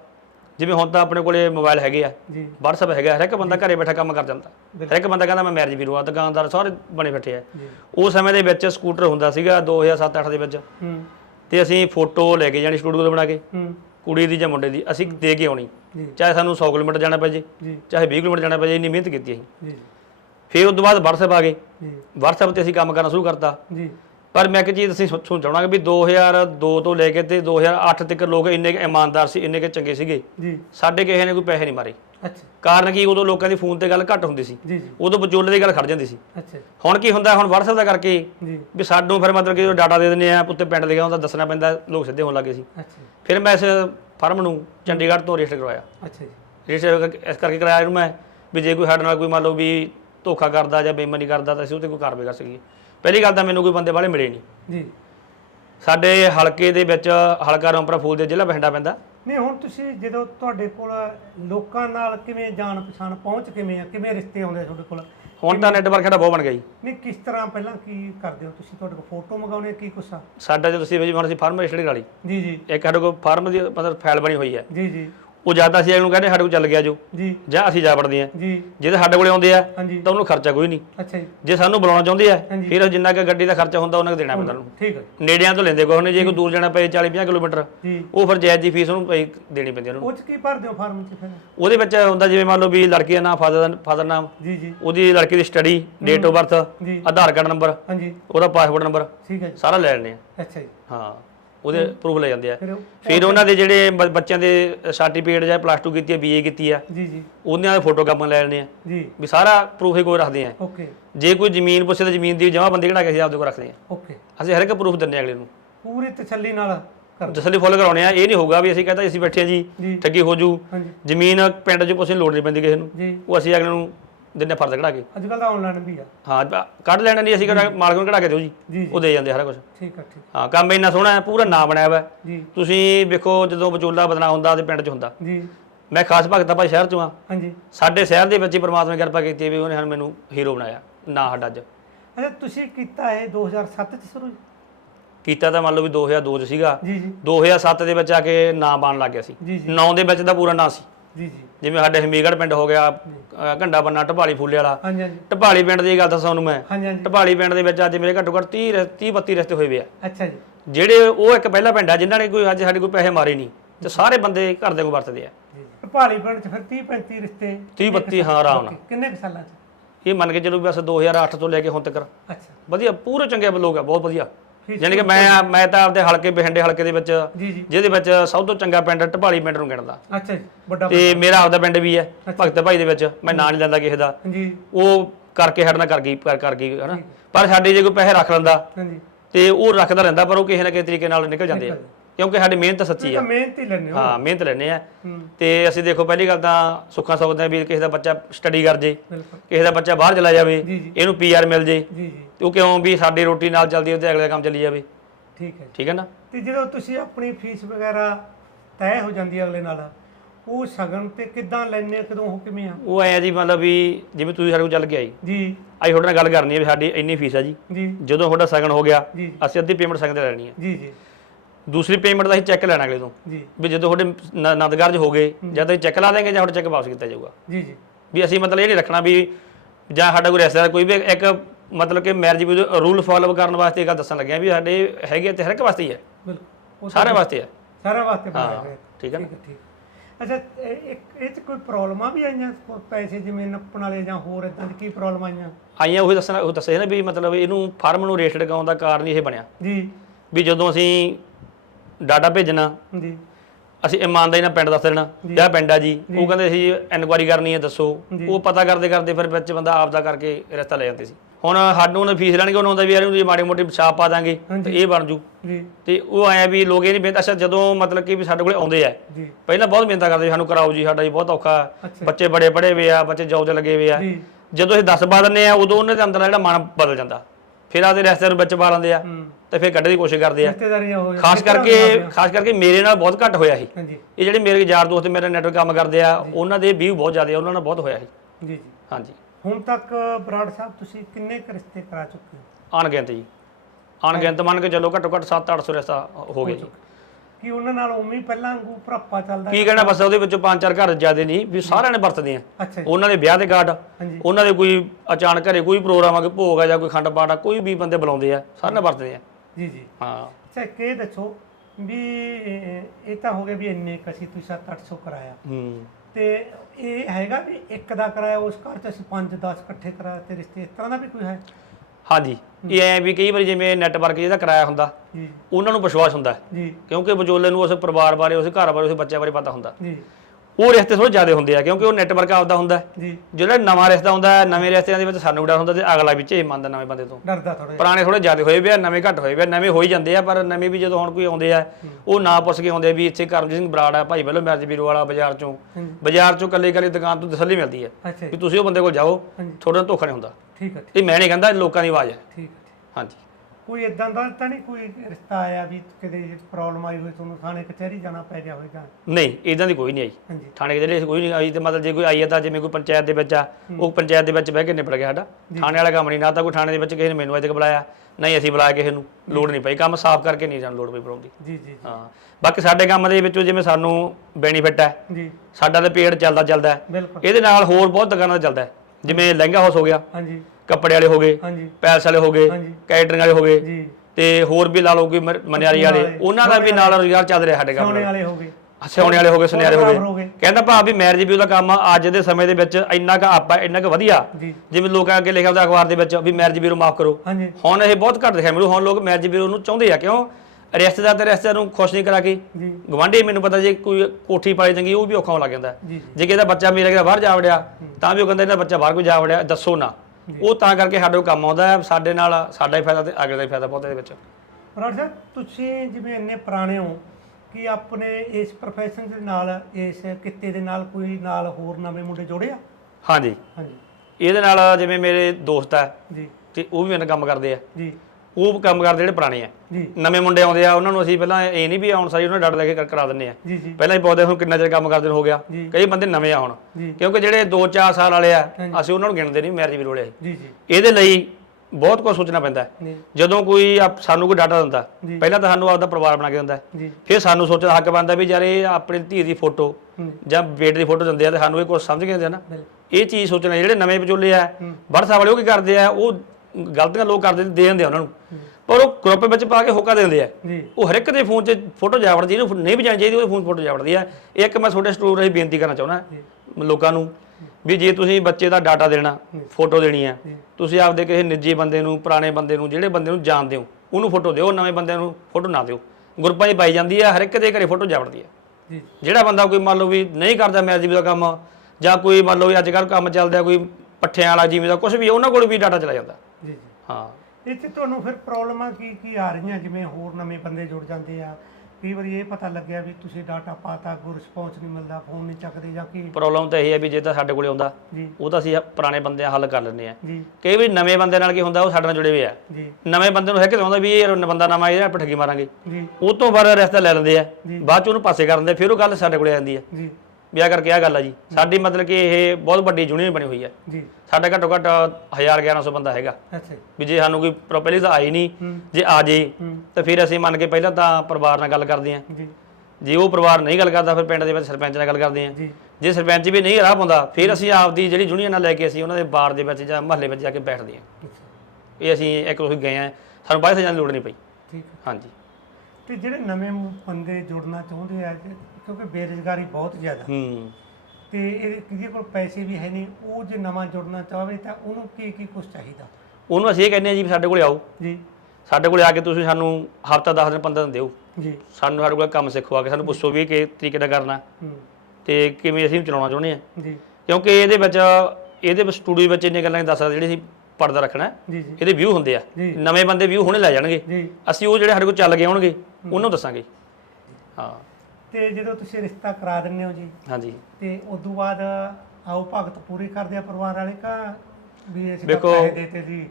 ਜਿਵੇਂ ਹੁਣ ਤਾਂ ਆਪਣੇ ਕੋਲੇ ਮੋਬਾਈਲ ਹੈਗੇ ਆ ਜੀ। WhatsApp ਹੈਗਾ ਹਰ ਇੱਕ ਬੰਦਾ ਘਰੇ ਬੈਠਾ ਕੰਮ ਕਰ ਜਾਂਦਾ। ਹਰ ਇੱਕ ਬੰਦਾ ਕਹਿੰਦਾ ਮੈਂ ਮੈਰਿਜ ਵੀਰੂ ਆ ਦੁਕਾਨਦਾਰ ਸਾਰੇ ਬਣੇ ਬੈਠੇ ਆ। ਉਸ ਸਮੇਂ ਦੇ ਵਿੱਚ ਸਕੂਟਰ ਹੁੰਦਾ ਸੀਗਾ 2007-8 ਦੇ ਵਿੱਚ। ਹੂੰ। ਤੇ ਅਸੀਂ ਫੋਟੋ ਲੈ ਕੇ ਜਾਣੀ ਸਟੂਡੀਓ ਤੋਂ ਬਣਾ ਕੇ। ਹੂੰ। ਕੁੜੀ ਦੀ ਜਾਂ ਮੁੰਡੇ ਦੀ ਅਸੀਂ ਦੇ ਕੇ ਆਉਣੀ। ਚਾਹੇ ਸਾਨੂੰ 100 ਕਿਲੋਮੀਟਰ ਜਾਣਾ ਪੈ ਜੇ ਜੀ। ਚਾਹੇ 20 ਕਿਲੋਮੀਟਰ ਜਾਣਾ ਪੈ ਜੇ ਇੰਨੀ ਮਿਹਨਤ ਕੀਤੀ ਅਸੀਂ। ਜੀ। ਫਿਰ ਉਸ ਤੋਂ ਬਾਅਦ WhatsApp ਆ ਗਏ। ਜੀ। WhatsApp ਤੇ ਅਸੀਂ ਕੰਮ ਕਰਨਾ ਸ਼ੁਰੂ ਕਰਤਾ। ਜੀ। ਪਰ ਮੈਂ ਇੱਕ ਚੀਜ਼ ਅਸੀਂ ਸੋਚਣਾ ਕਿ ਵੀ 2002 ਤੋਂ ਲੈ ਕੇ ਤੇ 2008 ਤੱਕ ਲੋਕ ਇੰਨੇ ਕੁ ਇਮਾਨਦਾਰ ਸੀ ਇੰਨੇ ਕੁ ਚੰਗੇ ਸੀਗੇ। ਜੀ। ਸਾਡੇ ਕਿਸੇ ਨੇ ਕੋਈ ਪੈਸੇ ਨਹੀਂ ਮਾਰੇ। ਅੱਛਾ। ਕਾਰਨ ਕੀ? ਉਦੋਂ ਲੋਕਾਂ ਦੀ ਫੋਨ ਤੇ ਗੱਲ ਘੱਟ ਹੁੰਦੀ ਸੀ। ਜੀ ਜੀ। ਉਦੋਂ ਵਿਚੋਲੇ ਦੀ ਗੱਲ ਖੜ ਜਾਂਦੀ ਸੀ। ਅੱਛਾ। ਹੁਣ ਕੀ ਹੁੰਦਾ? ਹੁਣ WhatsApp ਦਾ ਕਰਕੇ। ਜੀ। ਵੀ ਸਾਨੂੰ ਫਿਰ ਮਤਲਬ ਕਿ ਜੋ ਡਾਟਾ ਦੇ ਦਿੰਦੇ ਆ ਉੱਤੇ ਪਿੰਡ ਲਿਖਿਆ ਹੁੰਦਾ ਦੱਸਣਾ ਪੈਂਦਾ ਲੋਕ ਸਿੱਧੇ ਹੋਣ ਲੱਗੇ ਸੀ। ਅੱਛਾ। ਫਿਰ ਮੈਂ ਇਸ ਫਰਮ ਨੂੰ ਚੰਡੀਗੜ੍ਹ ਤੋਂ ਰਜਿਸਟਰ ਕਰਵਾਇਆ। ਅੱਛਾ ਜੀ। ਰਜਿਸਟਰ ਇਸ ਕਰਕੇ ਕਰਾਇਆ ਇਹਨੂੰ ਮੈਂ। ਵੀ ਜੇ ਕੋਈ ਸਾਡੇ ਨਾਲ ਕੋਈ ਮੰਨ ਲਓ ਵੀ ਧੋਖਾ ਕਰਦਾ ਜਾਂ ਬੇਈਮਾਨੀ ਕਰਦਾ ਤਾਂ ਅਸੀਂ ਉਹ 'ਤੇ ਕੋਈ ਕਾਰਵਾਈ ਕਰ ਸਕੀਏ। ਪਹਿਲੀ ਗੱਲ ਤਾਂ ਮੈਨੂੰ ਕੋਈ ਬੰਦੇ ਵਾਲੇ ਮਿਲੇ ਨਹੀਂ। ਜੀ। ਸਾਡੇ ਹਲਕੇ ਦੇ ਵਿੱਚ ਹਲਕਾ ਰਾਮਪੁਰਾ ਫੂਲ ਦੇ ਜ਼ਿਲ੍ਹਾ ਬਠਿੰਡਾ ਪੈਂਦਾ। ਨਹੀਂ ਹੁਣ ਤੁਸੀਂ ਜਦੋਂ ਤੁਹਾਡੇ ਕੋਲ ਲੋਕਾਂ ਨਾਲ ਕਿਵੇਂ ਜਾਣ ਪਛਾਣ ਪਹੁੰਚ ਕਿਵੇਂ ਆ ਕਿਵੇਂ ਰਿਸ਼ਤੇ ਆਉਂਦੇ ਆ ਤੁਹਾਡੇ ਕੋਲ? ਹੁਣ ਤਾਂ ਨੈਟਵਰਕ ਸਾਡਾ ਬਹੁਤ ਬਣ ਗਿਆ ਜੀ। ਨਹੀਂ ਕਿਸ ਤਰ੍ਹਾਂ ਪਹਿਲਾਂ ਕੀ ਕਰਦੇ ਹੋ ਤੁਸੀਂ? ਤੁਹਾਡੇ ਕੋਲ ਫੋਟੋ ਮੰਗਾਉਣੇ ਕੀ ਕੁਛ ਆ? ਸਾਡਾ ਜੋ ਤੁਸੀਂ ਵੀ ਹੁਣ ਅਸੀਂ ਫਾਰਮ ਰਜਿਸਟਰੀ ਵਾਲੀ ਜੀ ਜੀ। ਇੱਕ ਸਾਡੇ ਕੋਲ ਫਾਰਮ ਦੀ ਮਤਲਬ ਫਾਈਲ ਬਣੀ ਹੋਈ ਹੈ। ਜੀ ਜੀ। ਉਹ ਜ਼ਿਆਦਾ ਅਸੀਂ ਇਹਨੂੰ ਕਹਿੰਦੇ ਸਾਡੇ ਕੋਲ ਚੱਲ ਗਿਆ ਜੋ। ਜੀ। ਜਾਂ ਅਸੀਂ ਜਾ ਵੜਦੇ ਆ ਜੀ। ਜੇ ਤਾਂ ਸਾਡੇ ਕੋਲੇ ਆਉਂਦੇ ਆ ਹਾਂਜੀ। ਤਾਂ ਉਹਨੂੰ ਖਰਚਾ ਕੋਈ ਨਹੀਂ। ਅੱਛਾ ਜੀ। ਜੇ ਸਾਨੂੰ ਬੁਲਾਉਣਾ ਚਾਹੁੰਦੇ ਆ ਹਾਂਜੀ। ਫਿਰ ਜਿੰਨਾ ਕਿ ਗੱਡੀ ਦਾ ਖਰਚਾ ਹੁੰਦਾ ਉਹਨਾਂ ਨੂੰ ਦੇਣਾ ਪੈਂਦਾ ਉਹਨੂੰ। ਠੀਕ ਹੈ ਨੇੜਿਆਂ ਤੋਂ ਲੈਂਦੇ ਕੋਈ ਨਹੀਂ ਜੇ ਕੋਈ ਦੂਰ ਜਾਣਾ ਪਏ 40 50 ਕਿਲੋਮੀਟਰ ਜੀ। ਉਹ ਫਿਰ ਜਾਇਜ਼ ਦੀ ਫੀਸ ਉਹਨੂੰ ਪਈ ਦੇਣੀ ਪੈਂਦੀ ਉਹਨੂੰ। ਉਹ ਚ ਕੀ ਭਰਦੇ ਹੋ ਫਾਰਮ ਚ ਫਿਰ? ਉਹਦੇ ਵਿੱਚ ਹੁੰਦਾ ਜਿਵੇਂ ਮੰਨ ਲਓ ਵੀ ਲੜਕੀ ਦਾ ਨਾਮ ਫਾਦਰ ਦਾ ਫਾਦਰ ਨਾਮ। ਜੀ ਜੀ। ਉਹਦੀ ਲੜਕੀ ਦੀ ਸਟੱਡੀ ਡੇਟ ਆਫ ਬਰਥ ਜੀ। ਆਧਾਰ ਕਾਰਡ ਨੰਬਰ ਹਾਂਜੀ। ਉਹਦਾ ਪਾਸਪੋਰਟ ਨੰਬਰ ਠੀਕ ਹੈ ਜੀ। ਸਾਰਾ ਲੈ ਲੈਣੇ ਆ। ਅੱਛਾ ਜੀ। ਹਾਂ। ਉਹਦੇ ਪ੍ਰੂਫ ਲੈ ਜਾਂਦੇ ਆ। ਫਿਰ ਉਹ- ਫਿਰ ਉਹਨਾਂ ਦੇ ਜਿਹੜੇ ਬ- ਬੱਚਿਆਂ ਦੇ ਸਰਟੀਫਿਕੇਟ ਜਾਂ ਪਲੱਸ 2 ਕੀਤੀ ਆ ਬੀਏ ਕੀਤੀ ਆ ਜੀ ਜੀ। ਉਹਨਾਂ ਦੇ ਫੋਟੋ ਕਾਪੀਆਂ ਲੈ ਲੈਣੇ ਆ। ਜੀ। ਵੀ ਸਾਰਾ ਪ੍ਰੂਫ ਹੀ ਕੋਈ ਰੱਖਦੇ ਆ। ਓਕੇ। ਜੇ ਕੋਈ ਜ਼ਮੀਨ ਪੁੱਛੇ ਤਾਂ ਜ਼ਮੀਨ ਦੀ ਜਮ੍ਹਾਂ ਬੰਦੀ ਕਢਾ ਕੇ ਅਸੀਂ ਆਪਦੇ ਕੋਲ ਰੱਖਦੇ ਆ। ਓਕੇ। ਅਸੀਂ ਹਰ ਇੱਕ ਪ੍ਰੂਫ ਦਿੰਦੇ ਆ ਅਗਲੇ ਨੂੰ। ਪੂਰੀ ਤਸੱਲੀ ਨਾਲ ਕਰਦੇ। ਤਸੱਲੀ ਫੁੱਲ ਕਰਾਉਣੇ ਆ। ਇਹ ਨਹੀਂ ਹੋਊਗਾ ਵੀ ਅਸੀਂ ਕਹਿੰਦਾ ਅਸੀਂ ਬੈਠੇ ਆ ਜੀ ਜੀ। ਠੱਗੀ ਹੋ ਜੂ। ਹਾਂਜੀ। ਜ਼ਮੀਨ ਪਿੰਡ 'ਚ ਪੁੱਛਣ ਲੋੜ ਨਹੀਂ ਪੈਂਦੀ ਕਿਸੇ ਨੂੰ। ਜੀ। ਉਹ ਅਸੀਂ ਅਗਲੇ ਨੂੰ ਦਿੰਨੇ ਫਰਜ਼ ਕਢਾ ਕੇ। ਅੱਜ ਕੱਲ ਤਾਂ ਆਨਲਾਈਨ ਵੀ ਆ। ਹਾਂ ਕੱਢ ਲੈਣਾ ਨਹੀਂ ਅਸੀਂ ਕਿਹੜਾ ਮਾਲਕ ਨੂੰ ਕਢਾ ਕੇ ਦਿਓ ਜੀ। ਉਹ ਦੇ ਜਾਂਦੇ ਸਾਰਾ ਕੁਝ ਠੀਕ ਆ ਠੀਕ ਹਾਂ ਕੰਮ ਇੰਨਾ ਸੋਹਣਾ ਹੈ ਪੂਰਾ ਨਾਂ ਬਣਾਇਆ ਹੋਇਆ। ਜੀ। ਤੁਸੀਂ ਵੇਖੋ ਜਦੋਂ ਵਿਚੋਲਾ ਬਦਨਾ ਹੁੰਦਾ ਤੇ ਪਿੰਡ 'ਚ ਹੁੰਦਾ। ਜੀ। ਮੈਂ ਖਾਸ ਭਗਤ ਭਾਈ ਸ਼ਹਿਰ 'ਚੋਂ ਆ ਹਾਂਜੀ। ਸਾਡੇ ਸ਼ਹਿਰ ਦੇ ਵਿੱਚ ਹੀ ਪ੍ਰਮਾਤਮਾ ਨੇ ਕਿਰਪਾ ਕੀਤੀ ਵੀ ਉਹਨੇ ਸਾਨੂੰ ਮੈਨੂੰ ਹੀਰੋ ਬਣਾਇਆ ਨਾ ਸਾਡਾ ਅੱਜ। ਅੱਛਾ ਤੁਸੀਂ ਕੀਤਾ ਇਹ 2007 ਚ ਸ਼ੁਰੂ? ਕੀਤਾ ਤਾਂ ਮੰਨ ਲਓ ਵੀ 2002 'ਚ ਸੀਗਾ। ਜੀ ਜੀ। 2007 ਦੇ ਵਿੱਚ ਆ ਕੇ ਨਾਂ ਬਣ ਲੱਗ ਗਿਆ ਸੀ। ਜੀ ਜੀ। 9 ਦੇ ਵਿੱਚ ਦਾ ਪੂਰਾ ਨਾਂ ਸੀ। ਜੀ ਜੀ। ਜਿਵੇਂ ਸਾਡੇ ਹਮੀਗੜ ਪਿੰਡ ਹੋ ਗਿਆ ਘੰਡਾ ਬੰਨਾ ਢਪਾਲੀ ਫੂਲੇ ਵਾਲਾ। ਹਾਂਜੀ ਹਾਂਜੀ। ਢਪਾਲੀ ਪਿੰਡ ਦੀ ਗੱਲ ਦੱਸਾਂ ਤੁਹਾਨੂੰ ਮੈਂ। ਹਾਂਜੀ ਹਾਂਜੀ। ਢਪਾਲੀ ਪਿੰਡ ਦੇ ਵਿੱਚ ਅੱਜ ਮੇਰੇ ਘੱਟੋ ਘੱਟ 30 ਰ- 30 32 ਰਸਤੇ ਹੋਏ ਵੇ ਆ। ਅੱਛਾ ਜੀ। ਜਿਹੜੇ ਉਹ ਇੱਕ ਪਹਿਲਾ ਪਿੰਡ ਆ ਜਿਨ੍ਹਾਂ ਨੇ ਕੋਈ ਅੱਜ ਸਾਡੇ ਕੋਈ ਪੈਸੇ ਮਾਰੇ ਨਹੀਂ ਤੇ ਸਾਰੇ ਬੰਦੇ ਘਰ ਦੇ ਕੋਲ ਵਰਤਦੇ ਆ। ਭਾਲੀ ਪਿੰਡ ਚ ਫਿਰ 30 35 ਰਿਸ਼ਤੇ 30 32 ਹਾਂ ਆਰਾਮ ਨਾਲ। ਕਿੰਨੇ ਕੁ ਸਾਲਾਂ ਚ? ਇਹ ਮੰਨ ਕੇ ਚਲੋ ਵੀ ਬਸ 2008 ਤੋਂ ਲੈ ਕੇ ਹੁਣ ਤੱਕ। ਅੱਛਾ। ਵਧੀਆ ਪੂਰੇ ਚੰਗੇ ਲੋਕ ਆ ਬਹੁਤ ਵਧੀਆ। ਯਾਨੀ ਕਿ ਮੈਂ ਮੈਂ ਤਾਂ ਆਪਦੇ ਹਲਕੇ ਬਹਿੰਡੇ ਹਲਕੇ ਦੇ ਵਿੱਚ ਜੀ ਜੀ। ਜਿਹਦੇ ਵਿੱਚ ਸਭ ਤੋਂ ਚੰਗਾ ਪਿੰਡ ਢਪਾਲੀ ਪਿੰਡ ਨੂੰ ਗਿਣਦਾ। ਅੱਛਾ ਜੀ ਵੱਡਾ ਤੇ ਮੇਰਾ ਆਪਦਾ ਪਿੰਡ ਵੀ ਹੈ ਭਗਤ ਭਾਈ ਦੇ ਵਿੱਚ ਮੈਂ ਨਾਂ ਨਹੀਂ ਲੈਂਦਾ ਕਿਸੇ ਦਾ। ਜੀ। ਉਹ ਕਰਕੇ ਨਾਲ ਕਰ ਗਈ ਕਰ ਕਰ ਗਈ ਹਨਾ। ਪਰ ਸਾਡੇ ਜੇ ਕੋਈ ਪੈਸੇ ਰੱਖ ਲੈਂਦਾ ਹਾਂਜੀ। ਤੇ ਉਹ ਰੱਖਦਾ ਰਹਿੰਦਾ ਪਰ ਉਹ ਕਿਸੇ ਨਾ ਕਿਸੇ ਤਰੀਕੇ ਨਾਲ ਨਿਕਲ ਜਾਂਦੇ ਆ। ਕਿਉਂਕਿ ਸਾਡੀ ਮਿਹਨਤ ਸੱਚੀ ਆ। ਮਿਹਨਤ ਹੀ ਲੈਣੇ ਹੋ। ਹਾਂ ਮਿਹਨਤ ਲੈਨੇ ਆ। ਤੇ ਅਸੀਂ ਦੇਖੋ ਪਹਿਲੀ ਗੱਲ ਤਾਂ ਸੁੱਖਾਂ ਸੁੱਖਦੇ ਆ ਵੀ ਕਿਸੇ ਦਾ ਬੱਚਾ ਸਟੱਡੀ ਕਰ ਜੇ ਕਿਸੇ ਦਾ ਬੱਚਾ ਬਾਹਰ ਚਲਾ ਜਾਵੇ ਇਹਨੂੰ ਪੀਆਰ ਮਿਲ ਜੇ ਜੀ ਜੀ। ਤੇ ਉਹ ਕਿਉਂ ਵੀ ਸਾਡੀ ਰੋਟੀ ਨਾਲ ਚੱਲਦੀ ਤੇ ਅਗਲੇ ਕੰਮ ਚੱਲੀ ਜਾਵੇ? ਠੀਕ ਹੈ। ਠੀਕ ਹੈ ਨਾ? ਤੇ ਜਦੋਂ ਤੁਸੀਂ ਆਪਣੀ ਫੀਸ ਵਗੈਰਾ ਤੈਅ ਹੋ ਜਾਂਦੀ ਅਗਲੇ ਨਾਲ ਉਹ ਸਗਨ ਤੇ ਕਿੱਦਾਂ ਲੈਣੇ ਕਦੋਂ ਹੋ ਕਿਵੇਂ ਆ? ਉਹ ਐ ਜੀ ਮਤਲਬ ਵੀ ਜਿਵੇਂ ਤੁਸੀਂ ਸਾਡੇ ਕੋਲ ਚੱਲ ਕੇ ਆਈ ਜੀ। ਆਈ ਤੁਹਾਡੇ ਨਾਲ ਗੱਲ ਕਰਨੀ ਹੈ ਵੀ ਸਾਡੀ ਇੰਨੀ ਫੀਸ ਆ ਜੀ। ਜੀ। ਜਦੋਂ ਤੁਹਾਡਾ ਸਗਨ ਹੋ ਗਿਆ ਅਸੀਂ ਅੱਧੀ ਪੇਮੈਂਟ ਸਗਨ ਤੇ ਲੈਣੀ ਹੈ ਜੀ ਜੀ। ਦੂਸਰੀ ਪੇਮੈਂਟ ਦਾ ਅਸੀਂ ਚੈੱਕ ਲੈਣਾ ਅਗਲੇ ਤੋਂ। ਜੀ। ਵੀ ਜਦੋਂ ਤੁਹਾਡੇ ਨ- ਆਨੰਦ ਕਾਰਜ ਹੋ ਗਏ ਜਾਂ ਤਾਂ ਚੈੱਕ ਲਾ ਦੇਂਗੇ ਜਾਂ ਤੁਹਾਡਾ ਚੈੱਕ ਵਾਪਸ ਕੀਤਾ ਜਾਊਗਾ। ਜੀ ਜੀ। ਵੀ ਅਸੀਂ ਮਤਲਬ ਇਹ ਨਹੀਂ ਰੱਖਣਾ ਵੀ ਜਾਂ ਸਾਡਾ ਕੋਈ ਰਿਸ਼ਤੇਦਾਰ ਕੋਈ ਵੀ ਇੱਕ ਮਤਲਬ ਕਿ ਮੈਰਿਜ ਵੀ ਰੂਲ ਫਾਲੋ ਕਰਨ ਵਾਸਤੇ ਇਹ ਗੱਲ ਦੱਸਣ ਲੱਗਿਆ ਵੀ ਸਾਡੇ ਹੈਗੇ ਤੇ ਹਰ ਇੱਕ ਵਾਸਤੇ ਹੀ ਹੈ। ਸਾਰਿਆਂ ਵਾਸਤੇ ਹੈ। ਸਾਰਾ ਵਾਸਤੇ ਹਾਂ ਠੀਕ ਹੈ ਨਾ? ਅੱਛਾ ਇੱਕ ਇਹ ਚ ਕੋਈ ਪ੍ਰੋਬਲਮਾਂ ਵੀ ਆਈਆਂ ਪੈਸੇ ਜਿਵੇਂ ਨੱਪਣ ਵਾਲੇ ਜਾਂ ਹੋਰ ਇਦਾਂ ਦੀ ਕੀ ਪ੍ਰੋਬਲਮ ਆਈਆਂ? ਆਈਆਂ ਉਹ ਦੱਸਣਾ ਉਹ ਦੱਸਿਆ ਨਾ ਵੀ ਮਤਲਬ ਇਹਨੂੰ ਫਾਰਮ ਨੂੰ ਰੇਟ ਲਗਾਉਣ ਦਾ ਕਾਰਨ ਇਹ ਬਣਿਆ। ਜੀ। ਵੀ ਜਦੋਂ ਅਸੀਂ ਡਾਟਾ ਭੇਜਣਾ। ਜੀ। ਅਸੀਂ ਇਮਾਨਦਾਰੀ ਨਾਲ ਪਿੰਡ ਦੱਸ ਦੇਣਾ ਵੀ ਆਹ ਪਿੰਡ ਆ ਜੀ? ਉਹ ਕਹਿੰਦੇ ਅਸੀਂ ਇਨਕੁਆਰੀ ਕਰਨੀ ਹੈ ਦੱਸੋ। ਉਹ ਪਤਾ ਕਰਦੇ ਕਰਦੇ ਫਿਰ ਵਿੱਚ ਬੰਦਾ ਆਪਦਾ ਕਰਕੇ ਰਸਤਾ ਲੈ ਜਾਂਦੇ ਸੀ। ਹੁਣ ਸਾਨੂੰ ਉਹਨੇ ਫੀਸ ਲੈਣਗੇ ਉਹਨਾਂ ਹੁੰਦਾ ਵੀ ਯਾਰ ਮਾੜੀ ਮੋਟੀ ਛਾਪ ਪਾ ਦਾਂਗੇ ਤੇ ਇਹ ਬਣ ਜੂ। ਤੇ ਉਹ ਆਇਆ ਵੀ ਲੋਕ ਇਹ ਨਹੀਂ ਬੇਨਤੀ ਅੱਛਾ ਜਦੋਂ ਮਤਲਬ ਕਿ ਵੀ ਸਾਡੇ ਕੋਲੇ ਆਉਂਦੇ ਆ ਪਹਿਲਾਂ ਬਹੁਤ ਮਿਹਨਤਾਂ ਕਰਦੇ ਸੀ, ਸਾਨੂੰ ਕਰਾਓ ਜੀ ਸਾਡਾ ਜੀ ਬਹੁਤ ਔਖਾ। ਬੱਚੇ ਬੜੇ ਪੜ੍ਹੇ ਹੋਏ ਆ ਬੱਚੇ ਜੌਬ ਤੇ ਲੱਗੇ ਹੋਏ ਆ। ਜਦੋਂ ਅਸੀਂ 10 ਪਾ ਦਿੰਦੇ ਆ ਉਦੋਂ ਉਹਨਾਂ ਦੇ ਅੰਦਰ ਜਿਹੜਾ ਮਨ ਬਦਲ ਜਾਂਦਾ। ਫਿਰ ਆਦੇ ਰਸਤੇ ਨੂੰ ਵਿੱਚ ਪਾ ਲੈਂਦੇ ਆ। ਤੇ ਫਿਰ ਕੱਢਣ ਦੀ ਕੋਸ਼ਿਸ਼ ਕਰਦੇ ਆ। ਰਿਸ਼ਤੇਦਾਰੀਆਂ ਹੋ ਖਾਸ ਕਰਕੇ ਖਾਸ ਕਰਕੇ ਮੇਰੇ ਨਾਲ ਬਹੁਤ ਘੱਟ ਹੋਇਆ ਸੀ। ਹਾਂਜੀ। ਇਹ ਜਿਹੜੇ ਮੇਰੇ ਯਾਰ ਦੋਸਤ ਮੇਰੇ ਨੈਟਵਰਕ ਕੰਮ ਕਰਦੇ ਆ ਉਹਨਾਂ ਦੇ ਵਿਊ ਬਹੁਤ ਜ਼ਿਆਦਾ ਉਹਨਾਂ ਨਾਲ ਬਹੁਤ ਹੋਇਆ ਸੀ। ਜੀ ਜੀ। ਹਾਂਜੀ। ਹੁਣ ਤੱਕ ਬਰਾੜ ਸਾਹਿਬ ਤੁਸੀਂ ਕਿੰਨੇ ਕੁ ਰਿਸ਼ਤੇ ਕਰਾ ਚੁੱਕੇ ਹੋ? ਅਣਗਿਣਤ ਜੀ। ਅਣਗਿਣਤ ਮੰਨ ਕੇ ਚੱਲੋ ਘੱਟੋ ਘੱਟ 7-800 ਰਿਸ਼ਤਾ ਹੋ ਗਿਆ ਜੀ। ਕੀ ਉਹਨਾਂ ਨਾਲ ਉਵੇਂ ਹੀ ਪਹਿਲਾਂ ਵਾਂਗੂ ਭਰਾਪਾ ਚੱਲਦਾ ਕੀ ਕਹਿਣਾ ਬਸ ਉਹਦੇ ਵਿੱਚੋਂ ਪੰਜ ਚਾਰ ਘਰ ਜ਼ਿਆਦੇ ਨਹੀਂ ਵੀ ਸਾਰਿਆਂ ਨੇ ਵਰਤਦੇ ਆ। ਅੱਛਾ ਜੀ। ਉਹਨਾਂ ਦੇ ਵਿਆਹ ਦੇ ਕਾਰਡ ਹਾਂਜੀ। ਉਹਨਾਂ ਦੇ ਕੋਈ ਅਚਾਨਕ ਘਰੇ ਕੋਈ ਪ੍ਰੋਗਰਾਮ ਆ ਕੋਈ ਭੋਗ ਆ ਜਾਂ ਕੋਈ ਖੰਡ ਪਾਠ ਆ ਕੋਈ ਵੀ ਬੰਦੇ ਬੁਲਾਉਂਦੇ ਆ ਸਾਰੇ ਨੇ ਵਰਤਦੇ ਆ। ਜੀ ਜੀ। ਹਾਂ। ਅੱਛਾ ਇਹ ਦੱਸੋ ਵੀ ਇਹ ਤਾਂ ਹੋ ਗਿਆ ਵੀ ਇੰਨੇ ਕੁ ਅਸੀਂ ਤੁਸੀਂ 7-800 ਕਰਾਇਆ। ਹੂੰ। ਤੇ ਇਹ ਹੈਗਾ ਵੀ ਇੱਕ ਦਾ ਕਰਾਇਆ ਉਸ ਘਰ ਚ ਅਸੀਂ 5-10 ਇਕੱਠੇ ਕਰਾਇਆ ਤੇ ਰਿਸ਼ਤੇ ਇਸ ਤਰ੍ਹਾਂ ਦਾ ਵੀ ਕੋਈ ਹੈ? ਹਾਂਜੀ। ਇਹ ਐ ਵੀ ਕਈ ਵਾਰੀ ਜਿਵੇਂ ਨੈਟਵਰਕ ਜਿਹਦਾ ਕਿਰਾਇਆ ਹੁੰਦਾ ਉਹਨਾਂ ਨੂੰ ਵਿਸ਼ਵਾਸ ਹੁੰਦਾ। ਜੀ। ਕਿਉਂਕਿ ਵਿਚੋਲੇ ਨੂੰ ਉਸ ਪਰਿਵਾਰ ਬਾਰੇ ਉਸ ਘਰ ਬਾਰੇ ਉਸ ਬੱਚਿਆਂ ਬਾਰੇ ਪਤਾ ਹੁੰਦਾ। ਜੀ। ਉਹ ਰਿਸ਼ਤੇ ਥੋੜੇ ਜ਼ਿਆਦਾ ਹੁੰਦੇ ਆ ਕਿਉਂਕਿ ਉਹ ਨੈਟਵਰਕ ਆਪਦਾ ਹੁੰਦਾ। ਜੀ। ਜਿਹੜਾ ਨਵਾਂ ਰਿਸ਼ਤਾ ਹੁੰਦਾ ਹੈ, ਨਵੇਂ ਰਿਸ਼ਤਿਆਂ ਦੇ ਵਿੱਚ ਸਾਨੂੰ ਡਰ ਹੁੰਦਾ ਤੇ ਅਗਲਾ ਵਿੱਚ ਇਹ ਮੰਨਦਾ ਨਵੇਂ ਬੰਦੇ ਤੋਂ। ਡਰਦਾ ਥੋੜਾ ਪੁਰਾਣੇ ਥੋੜੇ ਜ਼ਿਆਦਾ ਹੋਏ ਵੇ ਆ ਨਵੇਂ ਘੱਟ ਹੋਏ ਵੇ ਆ ਨਵੇਂ ਹੋ ਹੀ ਜਾਂਦੇ ਆ ਪਰ ਨਵੇਂ ਵੀ ਜਦੋਂ ਹੁਣ ਕੋਈ ਆਉਂਦੇ ਆ ਉਹ ਨਾ ਪੁੱਛ ਕੇ ਆਉਂਦੇ ਵੀ ਇੱਥੇ ਕਰਮਜੀਤ ਸਿੰਘ ਬਰਾੜ ਆ ਭਾਈ ਵੱਲੋਂ ਮੈਰਜ ਬੀਰੋ ਵਾਲਾ ਬਾਜ਼ਾਰ ਚੋਂ। ਬਾਜ਼ਾਰ ਚੋਂ ਕੱਲੇ ਕੱਲੇ ਦੁਕਾਨ ਤੋਂ ਤਸੱਲੀ ਮਿਲਦੀ ਹੈ। ਵੀ ਤੁਸੀਂ ਉਹ ਬੰਦੇ ਕੋਲ ਜਾਓ। ਤੁਹਾਡੇ ਨਾਲ ਧੋਖਾ ਨਹੀਂ ਹੁੰਦਾ। ਠੀਕ ਹੈ ਇਹ ਮੈਂ ਨਹੀਂ ਕਹਿੰਦਾ ਲੋਕਾਂ ਦੀ ਆਵਾਜ਼ ਹੈ ਠੀਕ ਹੈ। ਹਾਂਜੀ। ਕੋਈ ਇਦਾਂ ਦਾ ਤਾਂ ਨਹੀਂ ਕੋਈ ਰਿਸ਼ਤਾ ਆਇਆ ਵੀ ਕਿਤੇ ਪ੍ਰੋਬਲਮ ਆਈ ਹੋਈ ਤੁਹਾਨੂੰ ਥਾਣੇ ਕਚਹਿਰੀ ਜਾਣਾ ਪੈ ਗਿਆ ਹੋਵੇਗਾ। ਨਹੀਂ ਇਦਾਂ ਦੀ ਕੋਈ ਨਹੀਂ ਆਈ। ਹਾਂਜੀ। ਥਾਣੇ ਲਈ ਕੋਈ ਨਹੀਂ ਆਈ ਤੇ ਮਤਲਬ ਜੇ ਕੋਈ ਆਈ ਤਾਂ ਜਿਵੇਂ ਕੋਈ ਪੰਚਾਇਤ ਦੇ ਵਿੱਚ ਆ ਉਹ ਪੰਚਾਇਤ ਦੇ ਵਿੱਚ ਬਹਿ ਕੇ ਨਿਪਟ ਗਿਆ ਸਾਡਾ। ਥਾਣੇ ਵਾਲਾ ਕੰਮ ਨਹੀਂ ਨਾ ਤਾਂ ਕੋਈ ਥਾਣੇ ਦੇ ਵਿੱਚ ਕਿਸੇ ਨੇ ਮੈਨੂੰ ਅਜੇ ਤੱਕ ਬੁਲਾਇਆ ਨਹੀਂ ਅਸੀਂ ਬੁਲਾਇਆ ਕਿਸੇ ਨੂੰ ਲੋੜ ਨਹੀਂ ਪਈ। ਕੰਮ ਸਾਫ਼ ਕਰਕੇ ਨਹੀਂ ਜਾਣ ਲੋੜ ਪਈ ਬਣਾਉਂਦੀ ਜੀ ਜੀ ਜੀ। ਹਾਂ। ਬਾਕੀ ਸਾਡੇ ਕੰਮ ਦੇ ਵਿੱਚੋਂ ਜਿਵੇਂ ਸਾਨੂੰ ਬੈਨੀਫਿਟ ਹੈ ਜੀ। ਸਾਡਾ ਤਾਂ ਪੇੜ ਚੱਲਦਾ ਚੱਲਦਾ ਹੈ। ਬਿਲਕੁਲ। ਇਹਦੇ ਨਾਲ ਹੋਰ ਬਹੁਤ ਦੁਕਾਨਾਂ ਦਾ ਚੱਲਦਾ ਹੈ। ਜਿਵੇਂ ਲਹਿੰਗਾ ਹਾਊਸ ਹੋ ਗਿਆ ਹਾਂਜੀ। ਕੱਪੜੇ ਵਾਲੇ ਹੋ ਗਏ ਹਾਂਜੀ। ਪੈਲਸ ਵਾਲੇ ਹੋ ਗਏ ਹਾਂਜੀ। ਕੈਟਰਿੰਗ ਵਾਲੇ ਹੋ ਗਏ ਜੀ। ਤੇ ਹੋਰ ਵੀ ਲਾ ਲਓ ਕੋਈ ਮਨਿਆਰੀ ਵਾਲੇ ਉਹਨਾਂ ਦਾ ਵੀ ਨਾਲ ਰੁਜ਼ਗਾਰ ਚੱਲ ਰਿਹਾ ਸਾਡੇ ਕੰਮ ਸੋਨੇ ਵਾਲੇ ਹੋ ਗਏ। ਸਿਆਉਣੇ ਵਾਲੇ ਹੋ ਗਏ ਸੁਨਿਆਰੇ ਹੋ ਗਏ। ਕਹਿੰਦਾ ਭਾ ਵੀ ਮੈਰਿਜ ਬਿਊ ਦਾ ਕੰਮ ਅੱਜ ਦੇ ਸਮੇਂ ਦੇ ਵਿੱਚ ਇੰਨਾ ਕੁ ਆਪਾ ਇੰਨਾ ਕੁ ਵਧੀਆ। ਜਿਵੇਂ ਲੋਕਾਂ ਅੱਗੇ ਲਿਖਿਆ ਹੁੰਦਾ ਅਖਬਾਰ ਦੇ ਵਿੱਚ ਵੀ ਮੈਰਿਜ ਬਿਊ ਮਾਫ ਕਰੋ। ਹਾਂਜੀ। ਹੁਣ ਇਹ ਬਹੁਤ ਘੱਟ ਦਿਖਿਆ ਮੈਨੂੰ ਹੁਣ ਲੋਕ ਮੈਰਿਜ ਬਿਊ ਨੂੰ ਚਾਹੁੰਦੇ ਆ ਕਿਉਂ? ਰਿਸ਼ਤੇਦਾਰ ਤੇ ਰਿਸ਼ਤੇਦਾਰ ਨੂੰ ਖੁਸ਼ ਨਹੀਂ ਕਰਾ ਕੇ ਜੀ। ਗਵਾਂਢੀ ਮੈਨੂੰ ਪਤਾ ਜੇ ਕੋਈ ਕੋਠੀ ਪਾਈ ਚੰਗੀ ਉਹ ਵੀ ਔਖਾ ਲੱਗ ਜਾਂਦਾ ਹੈ। ਜੀ ਜੀ। ਜੇ ਕਿਸੇ ਦਾ ਬੱਚਾ ਮੇਰੇ ਕਿਤੇ ਬਾਹਰ ਜਾ ਵੜਿਆ ਤਾਂ ਵੀ ਉਹ ਕਹਿੰਦਾ ਇਹਦਾ ਬੱਚਾ ਬਾਹਰ ਕੋਈ ਜਾ ਵੜਿਆ ਦੱਸੋ ਨਾ। ਉਹ ਤਾਂ ਕਰਕੇ ਸਾਡੇ ਕੋਲ ਕੰਮ ਆਉਂਦਾ ਹੈ ਸਾਡੇ ਨਾਲ ਸਾਡਾ ਹੀ ਫਾਇਦਾ ਤੇ ਅਗਲੇ ਦਾ ਹੀ ਫਾਇਦਾ ਬਹੁਤ ਇਹਦੇ ਵਿੱਚ। ਬਰਾੜ ਸਾਹਿਬ ਤੁਸੀਂ ਜਿਵੇਂ ਇੰਨੇ ਪੁਰਾਣੇ ਹੋ ਕਿ ਆਪਣੇ ਇਸ ਪ੍ਰੋਫੈਸ਼ਨ ਦੇ ਨਾਲ ਇਸ ਕਿੱਤੇ ਦੇ ਨਾਲ ਕੋਈ ਨਾਲ ਹੋਰ ਨਵੇਂ ਮੁੰਡੇ ਜੋੜੇ ਆ? ਹਾਂਜੀ। ਹਾਂਜੀ। ਇਹਦੇ ਨਾਲ ਜਿਵੇਂ ਮੇਰੇ ਦੋਸਤ ਆ ਜੀ। ਤੇ ਉਹ ਵੀ ਮੇਰੇ ਨਾਲ ਕੰਮ ਕਰਦੇ ਆ। ਜੀ। ਉਹ ਕੰਮ ਕਰਦੇ ਜਿਹੜੇ ਪੁਰਾਣੇ ਆ। ਜੀ। ਨਵੇਂ ਮੁੰਡੇ ਆਉਂਦੇ ਆ ਉਹਨਾਂ ਨੂੰ ਅਸੀਂ ਪਹਿਲਾਂ ਇਹ ਨਹੀਂ ਵੀ ਆਉਣ ਸਾਰੀ ਉਹਨਾਂ ਡੱਟ ਲੈ ਕੇ ਕਰ- ਦਿੰਨੇ ਆ। ਪਹਿਲਾਂ ਹੀ ਪੌਦੇ ਹੁਣ ਕਿੰਨਾ ਚਿਰ ਕੰਮ ਕਰਦੇ ਹੋ ਗਿਆ। ਕਈ ਬੰਦੇ ਨਵੇਂ ਆ ਹੁਣ। ਕਿਉਂਕਿ ਜਿਹੜੇ 2-4 ਸਾਲ ਵਾਲੇ ਆ। ਅਸੀਂ ਉਹਨਾਂ ਨੂੰ ਗਿਣਦੇ ਨਹੀਂ ਮੈਰਿਜ ਵੀ ਰੋਲੇ ਜੀ ਜੀ। ਇਹਦੇ ਲਈ ਬਹੁਤ ਕੁਝ ਸੋਚਣਾ ਪੈਂਦਾ ਜਦੋਂ ਕੋਈ ਸਾਨੂੰ ਕੋਈ ਡਾਟਾ ਦਿੰਦਾ। ਪਹਿਲਾਂ ਤਾਂ ਸਾਨੂੰ ਆਪਦਾ ਪਰਿਵਾਰ ਬਣਾ ਕੇ ਦਿੰਦਾ ਫਿਰ ਸਾਨੂੰ ਸੋਚਣ ਦਾ ਹੱਕ ਬਣਦਾ ਵੀ ਯਾਰ ਇਹ ਆਪਣੀ ਧੀ ਦੀ ਫੋਟੋ ਜਾਂ ਬੇਟੇ ਦੀ ਫੋਟੋ ਦਿੰਦੇ ਆ ਤੇ ਸਾਨੂੰ ਇਹ ਕੁਝ ਸਮਝ ਕੇ ਦਿੰਦੇ ਆ ਨਾ। ਇਹ ਚੀਜ਼ ਸੋਚਣਾ ਜਿਹੜੇ ਨਵੇਂ ਵਿਚੋਲੇ ਆ। WhatsApp ਵਾਲੇ ਉਹ ਕੀ ਕਰਦੇ ਆ ਉਹ ਗਲਤੀਆਂ ਲੋਕ ਕਰਦੇ ਦੇ ਦਿੰਦੇ ਆ ਉਹਨਾਂ ਨੂੰ। ਪਰ ਉਹ ਗਰੁੱਪ ਵਿੱਚ ਪਾ ਕੇ ਹੋਕਾ ਦਿੰਦੇ ਆ। ਉਹ ਹਰ ਇੱਕ ਦੇ ਫੋਨ 'ਚ ਫੋਟੋ ਜਾ ਵੜਦੀ ਇਹਨੂੰ ਨਹੀਂ ਵੀ ਜਾਣੀ ਚਾਹੀਦੀ ਉਹਦੇ ਫੋਨ ਫੋਟੋ ਜਾ ਵੜਦੀ ਆ। ਇੱਕ ਮੈਂ ਤੁਹਾਡੇ ਸਟੋਰ ਰਾਹੀਂ ਬੇਨਤੀ ਕਰਨਾ ਚਾਹੁੰਦਾ ਲੋਕਾਂ ਨੂੰ ਵੀ ਜੇ ਤੁਸੀਂ ਬੱਚੇ ਦਾ ਡਾਟਾ ਦੇਣਾ ਫੋਟੋ ਦੇਣੀ ਆ ਤੁਸੀਂ ਆਪਦੇ ਕਿਸੇ ਨਿੱਜੀ ਬੰਦੇ ਨੂੰ ਪੁਰਾਣੇ ਬੰਦੇ ਨੂੰ ਜਿਹੜੇ ਬੰਦੇ ਨੂੰ ਜਾਣਦੇ ਹੋ ਉਹਨੂੰ ਫੋਟੋ ਦਿਓ ਨਵੇਂ ਬੰਦਿਆਂ ਨੂੰ ਫੋਟੋ ਨਾ ਦਿਓ। ਗਰੁੱਪਾਂ 'ਚ ਪਾਈ ਜਾਂਦੀ ਆ ਹਰ ਇੱਕ ਦੇ ਘਰੇ ਫੋਟੋ ਜਾ ਵੜਦੀ ਆ। ਜਿਹੜਾ ਬੰਦਾ ਕੋਈ ਮੰਨ ਲਓ ਵੀ ਨਹੀਂ ਕਰਦਾ ਮੈਰਿਜ ਦਾ ਕੰਮ ਜਾਂ ਕੋਈ ਮੰਨ ਲਓ ਵੀ ਅੱਜ ਕੱਲ੍ਹ ਕੰਮ ਚੱਲਦਾ ਕੋਈ ਪੱਠਿਆਂ ਵਾਲਾ ਜਿਵੇਂ ਦਾ ਕੁਝ ਵੀ ਉਹਨਾਂ ਕੋਲ ਵੀ ਡਾਟਾ ਚਲਾ ਜਾਂਦਾ। ਜੀ ਜੀ। ਹਾਂ। ਤੁਹਾਨੂੰ ਫਿਰ ਪ੍ਰੋਬਲਮਾਂ ਕੀ ਕੀ ਆ ਰਹੀਆਂ? ਜਿਵੇਂ ਹੋਰ ਨਵੇਂ ਬੰਦੇ ਜੁੜ ਜਾਂਦੇ ਆ। ਕਈ ਵਾਰੀ ਇਹ ਪਤਾ ਲੱਗਿਆ ਵੀ ਤੁਸੀਂ ਡਾਟਾ ਪਾਤਾ ਕੋਈ ਰਿਸਪੌਂਸ ਨਹੀਂ ਮਿਲਦਾ ਫੋਨ ਨਹੀਂ ਚੱਕਦੇ ਜਾਂ ਕੀ? ਪ੍ਰੋਬਲਮ ਤਾਂ ਇਹ ਹੈ ਵੀ ਜੇ ਤਾਂ ਸਾਡੇ ਕੋਲੇ ਆਉਂਦਾ ਜੀ। ਉਹ ਤਾਂ ਅਸੀਂ ਪੁਰਾਣੇ ਬੰਦੇ ਹੱਲ ਕਰ ਲੈਂਦੇ ਆ। ਜੀ। ਕਈ ਵਾਰੀ ਨਵੇਂ ਬੰਦੇ ਨਾਲ ਕੀ ਹੁੰਦਾ ਉਹ ਸਾਡੇ ਨਾਲ ਜੁੜੇ ਹੋਏ ਆ। ਜੀ। ਨਵੇਂ ਬੰਦੇ ਨੂੰ ਹੈ ਕਿ ਆਉਂਦਾ ਵੀ ਇਹ ਯਾਰ ਬੰਦਾ ਨਵਾਂ ਇਹ ਆਪਾਂ ਠੱਗੀ ਮਾਰਾਂਗੇ। ਜੀ। ਉਹ ਤੋਂ ਬਾਅਦ ਰਸਤਾ ਲੈ ਲੈਂਦੇ ਆ। ਬਾਅਦ ਚ ਉਹਨੂੰ ਪਾਸੇ ਕਰ ਦਿੰਦੇ ਫਿਰ ਉਹ ਗੱਲ ਸਾਡੇ ਕੋਲੇ ਆ ਜਾਂਦੀ ਆ। ਜੀ। ਵੀ ਆ ਕਰਕੇ ਆ ਗੱਲ ਆ ਜੀ। ਸਾਡੀ ਮਤਲਬ ਕਿ ਇਹ ਬਹੁਤ ਵੱਡੀ ਯੂਨੀਅਨ ਬਣੀ ਹੋਈ ਹੈ ਜੀ। ਸਾਡਾ ਘੱਟੋ ਘੱਟ 1000 1100 ਬੰਦਾ ਹੈਗਾ। ਅੱਛਾ। ਵੀ ਜੇ ਸਾਨੂੰ ਕੋਈ ਪ੍ਰੋਪਰਲੀ ਤਾਂ ਆਈ ਨਹੀਂ ਜੇ ਆ ਜੇ ਤਾਂ ਫਿਰ ਅਸੀਂ ਮੰਨ ਕੇ ਪਹਿਲਾਂ ਤਾਂ ਪਰਿਵਾਰ ਨਾਲ ਗੱਲ ਕਰਦੇ ਹਾਂ ਜੀ। ਜੇ ਉਹ ਪਰਿਵਾਰ ਨਹੀਂ ਗੱਲ ਕਰਦਾ ਫਿਰ ਪਿੰਡ ਦੇ ਵਿੱਚ ਸਰਪੰਚ ਨਾਲ ਗੱਲ ਕਰਦੇ ਹਾਂ ਜੀ। ਸਰਪੰਚ ਵੀ ਨਹੀਂ ਰਾਹ ਪਾਉਂਦਾ ਫਿਰ ਅਸੀਂ ਆਪਦੀ ਜਿਹੜੀ ਯੂਨੀਅਨ ਨਾਲ ਲੈ ਕੇ ਅਸੀਂ ਉਹਨਾਂ ਦੇ ਬਾਰ ਦੇ ਵਿੱਚ ਜਾਂ ਮਹੱਲੇ ਵਿੱਚ ਜਾ ਕੇ ਬੈਠਦੇ ਅੱਛਾ। ਇਹ ਅਸੀਂ ਇੱਕ ਵਾਰ ਗਏ ਆ। ਸਾਨੂੰ ਬਾਹਰ ਜਾਣ ਦੀ ਲੋੜ ਨਹੀਂ ਪਈ। ਠੀਕ ਹਾਂਜੀ। ਤੇ ਜਿਹੜੇ ਨਵੇਂ ਬੰਦੇ ਜੁੜਨਾ ਚਾਹੁੰਦੇ ਆ ਕਿਉਂਕਿ ਬੇਰੁਜ਼ਗਾਰੀ ਬਹੁਤ ਜ਼ਿਆਦਾ। ਹੂੰ। ਤੇ ਇਹ ਕਿਸੇ ਕੋਲ ਪੈਸੇ ਵੀ ਹੈ ਨਹੀਂ ਉਹ ਜੇ ਨਵਾਂ ਜੁੜਨਾ ਚਾਹਵੇ ਤਾਂ ਉਹਨੂੰ ਕੀ ਕੀ ਕੁਝ ਚਾਹੀਦਾ? ਉਹਨੂੰ ਅਸੀਂ ਇਹ ਕਹਿੰਦੇ ਆ ਜੀ ਵੀ ਸਾਡੇ ਕੋਲੇ ਆਓ। ਜੀ। ਸਾਡੇ ਕੋਲੇ ਆ ਕੇ ਤੁਸੀਂ ਸਾਨੂੰ ਹਫਤਾ 10 ਦਿਨ 15 ਦਿਨ ਦਿਓ। ਜੀ। ਸਾਨੂੰ ਸਾਡੇ ਕੋਲ ਕੰਮ ਸਿੱਖਵਾ ਕੇ ਸਾਨੂੰ ਪੁੱਛੋ ਵੀ ਕਿ ਤਰੀਕੇ ਨਾਲ ਕਰਨਾ। ਹੂੰ। ਤੇ ਕਿਵੇਂ ਅਸੀਂ ਚਲਾਉਣਾ ਚਾਹੁੰਦੇ ਆ ਜੀ। ਕਿਉਂਕਿ ਇਹਦੇ ਵਿੱਚ ਇਹਦੇ ਵਿੱਚ ਸਟੂਡੀਓ ਵਿੱਚ ਇੰਨੀਆਂ ਗੱਲਾਂ ਨਹੀਂ ਦੱਸ ਸਕਦੇ ਜਿਹੜੇ ਅਸੀਂ ਪਰਦਾ ਰੱਖਣਾ। ਇਹਦੇ ਵਿਊ ਹੁੰਦੇ ਆ। ਨਵੇਂ ਬੰਦੇ ਵਿਊ ਹੁਣੇ ਲੈ ਜਾਣਗੇ। ਅਸੀਂ ਉਹ ਜਿਹੜੇ ਸਾਡੇ ਕੋਲ ਚੱਲ ਗਏ ਹੋਣਗੇ ਉਹਨਾਂ ਨੂੰ ਦੱਸਾਂਗੇ। ਹਾਂ। ਤੇ ਜਦੋਂ ਤੁਸੀਂ ਰਿਸ਼ਤਾ ਕਰਾ ਦਿੰਦੇ ਹੋ ਜੀ ਹਾਂਜੀ। ਤੇ ਉਸ ਤੋਂ ਬਾਅਦ ਆਓ ਭਗਤ ਪੂਰੀ ਕਰਦੇ ਆ ਪਰਿਵਾਰ ਵਾਲੇ ਕਾ ਵੀ ਅਸੀਂ ਤਾਂ ਦੇਖੋ- ਪੈਸੇ ਦੇਤੇ ਜੀ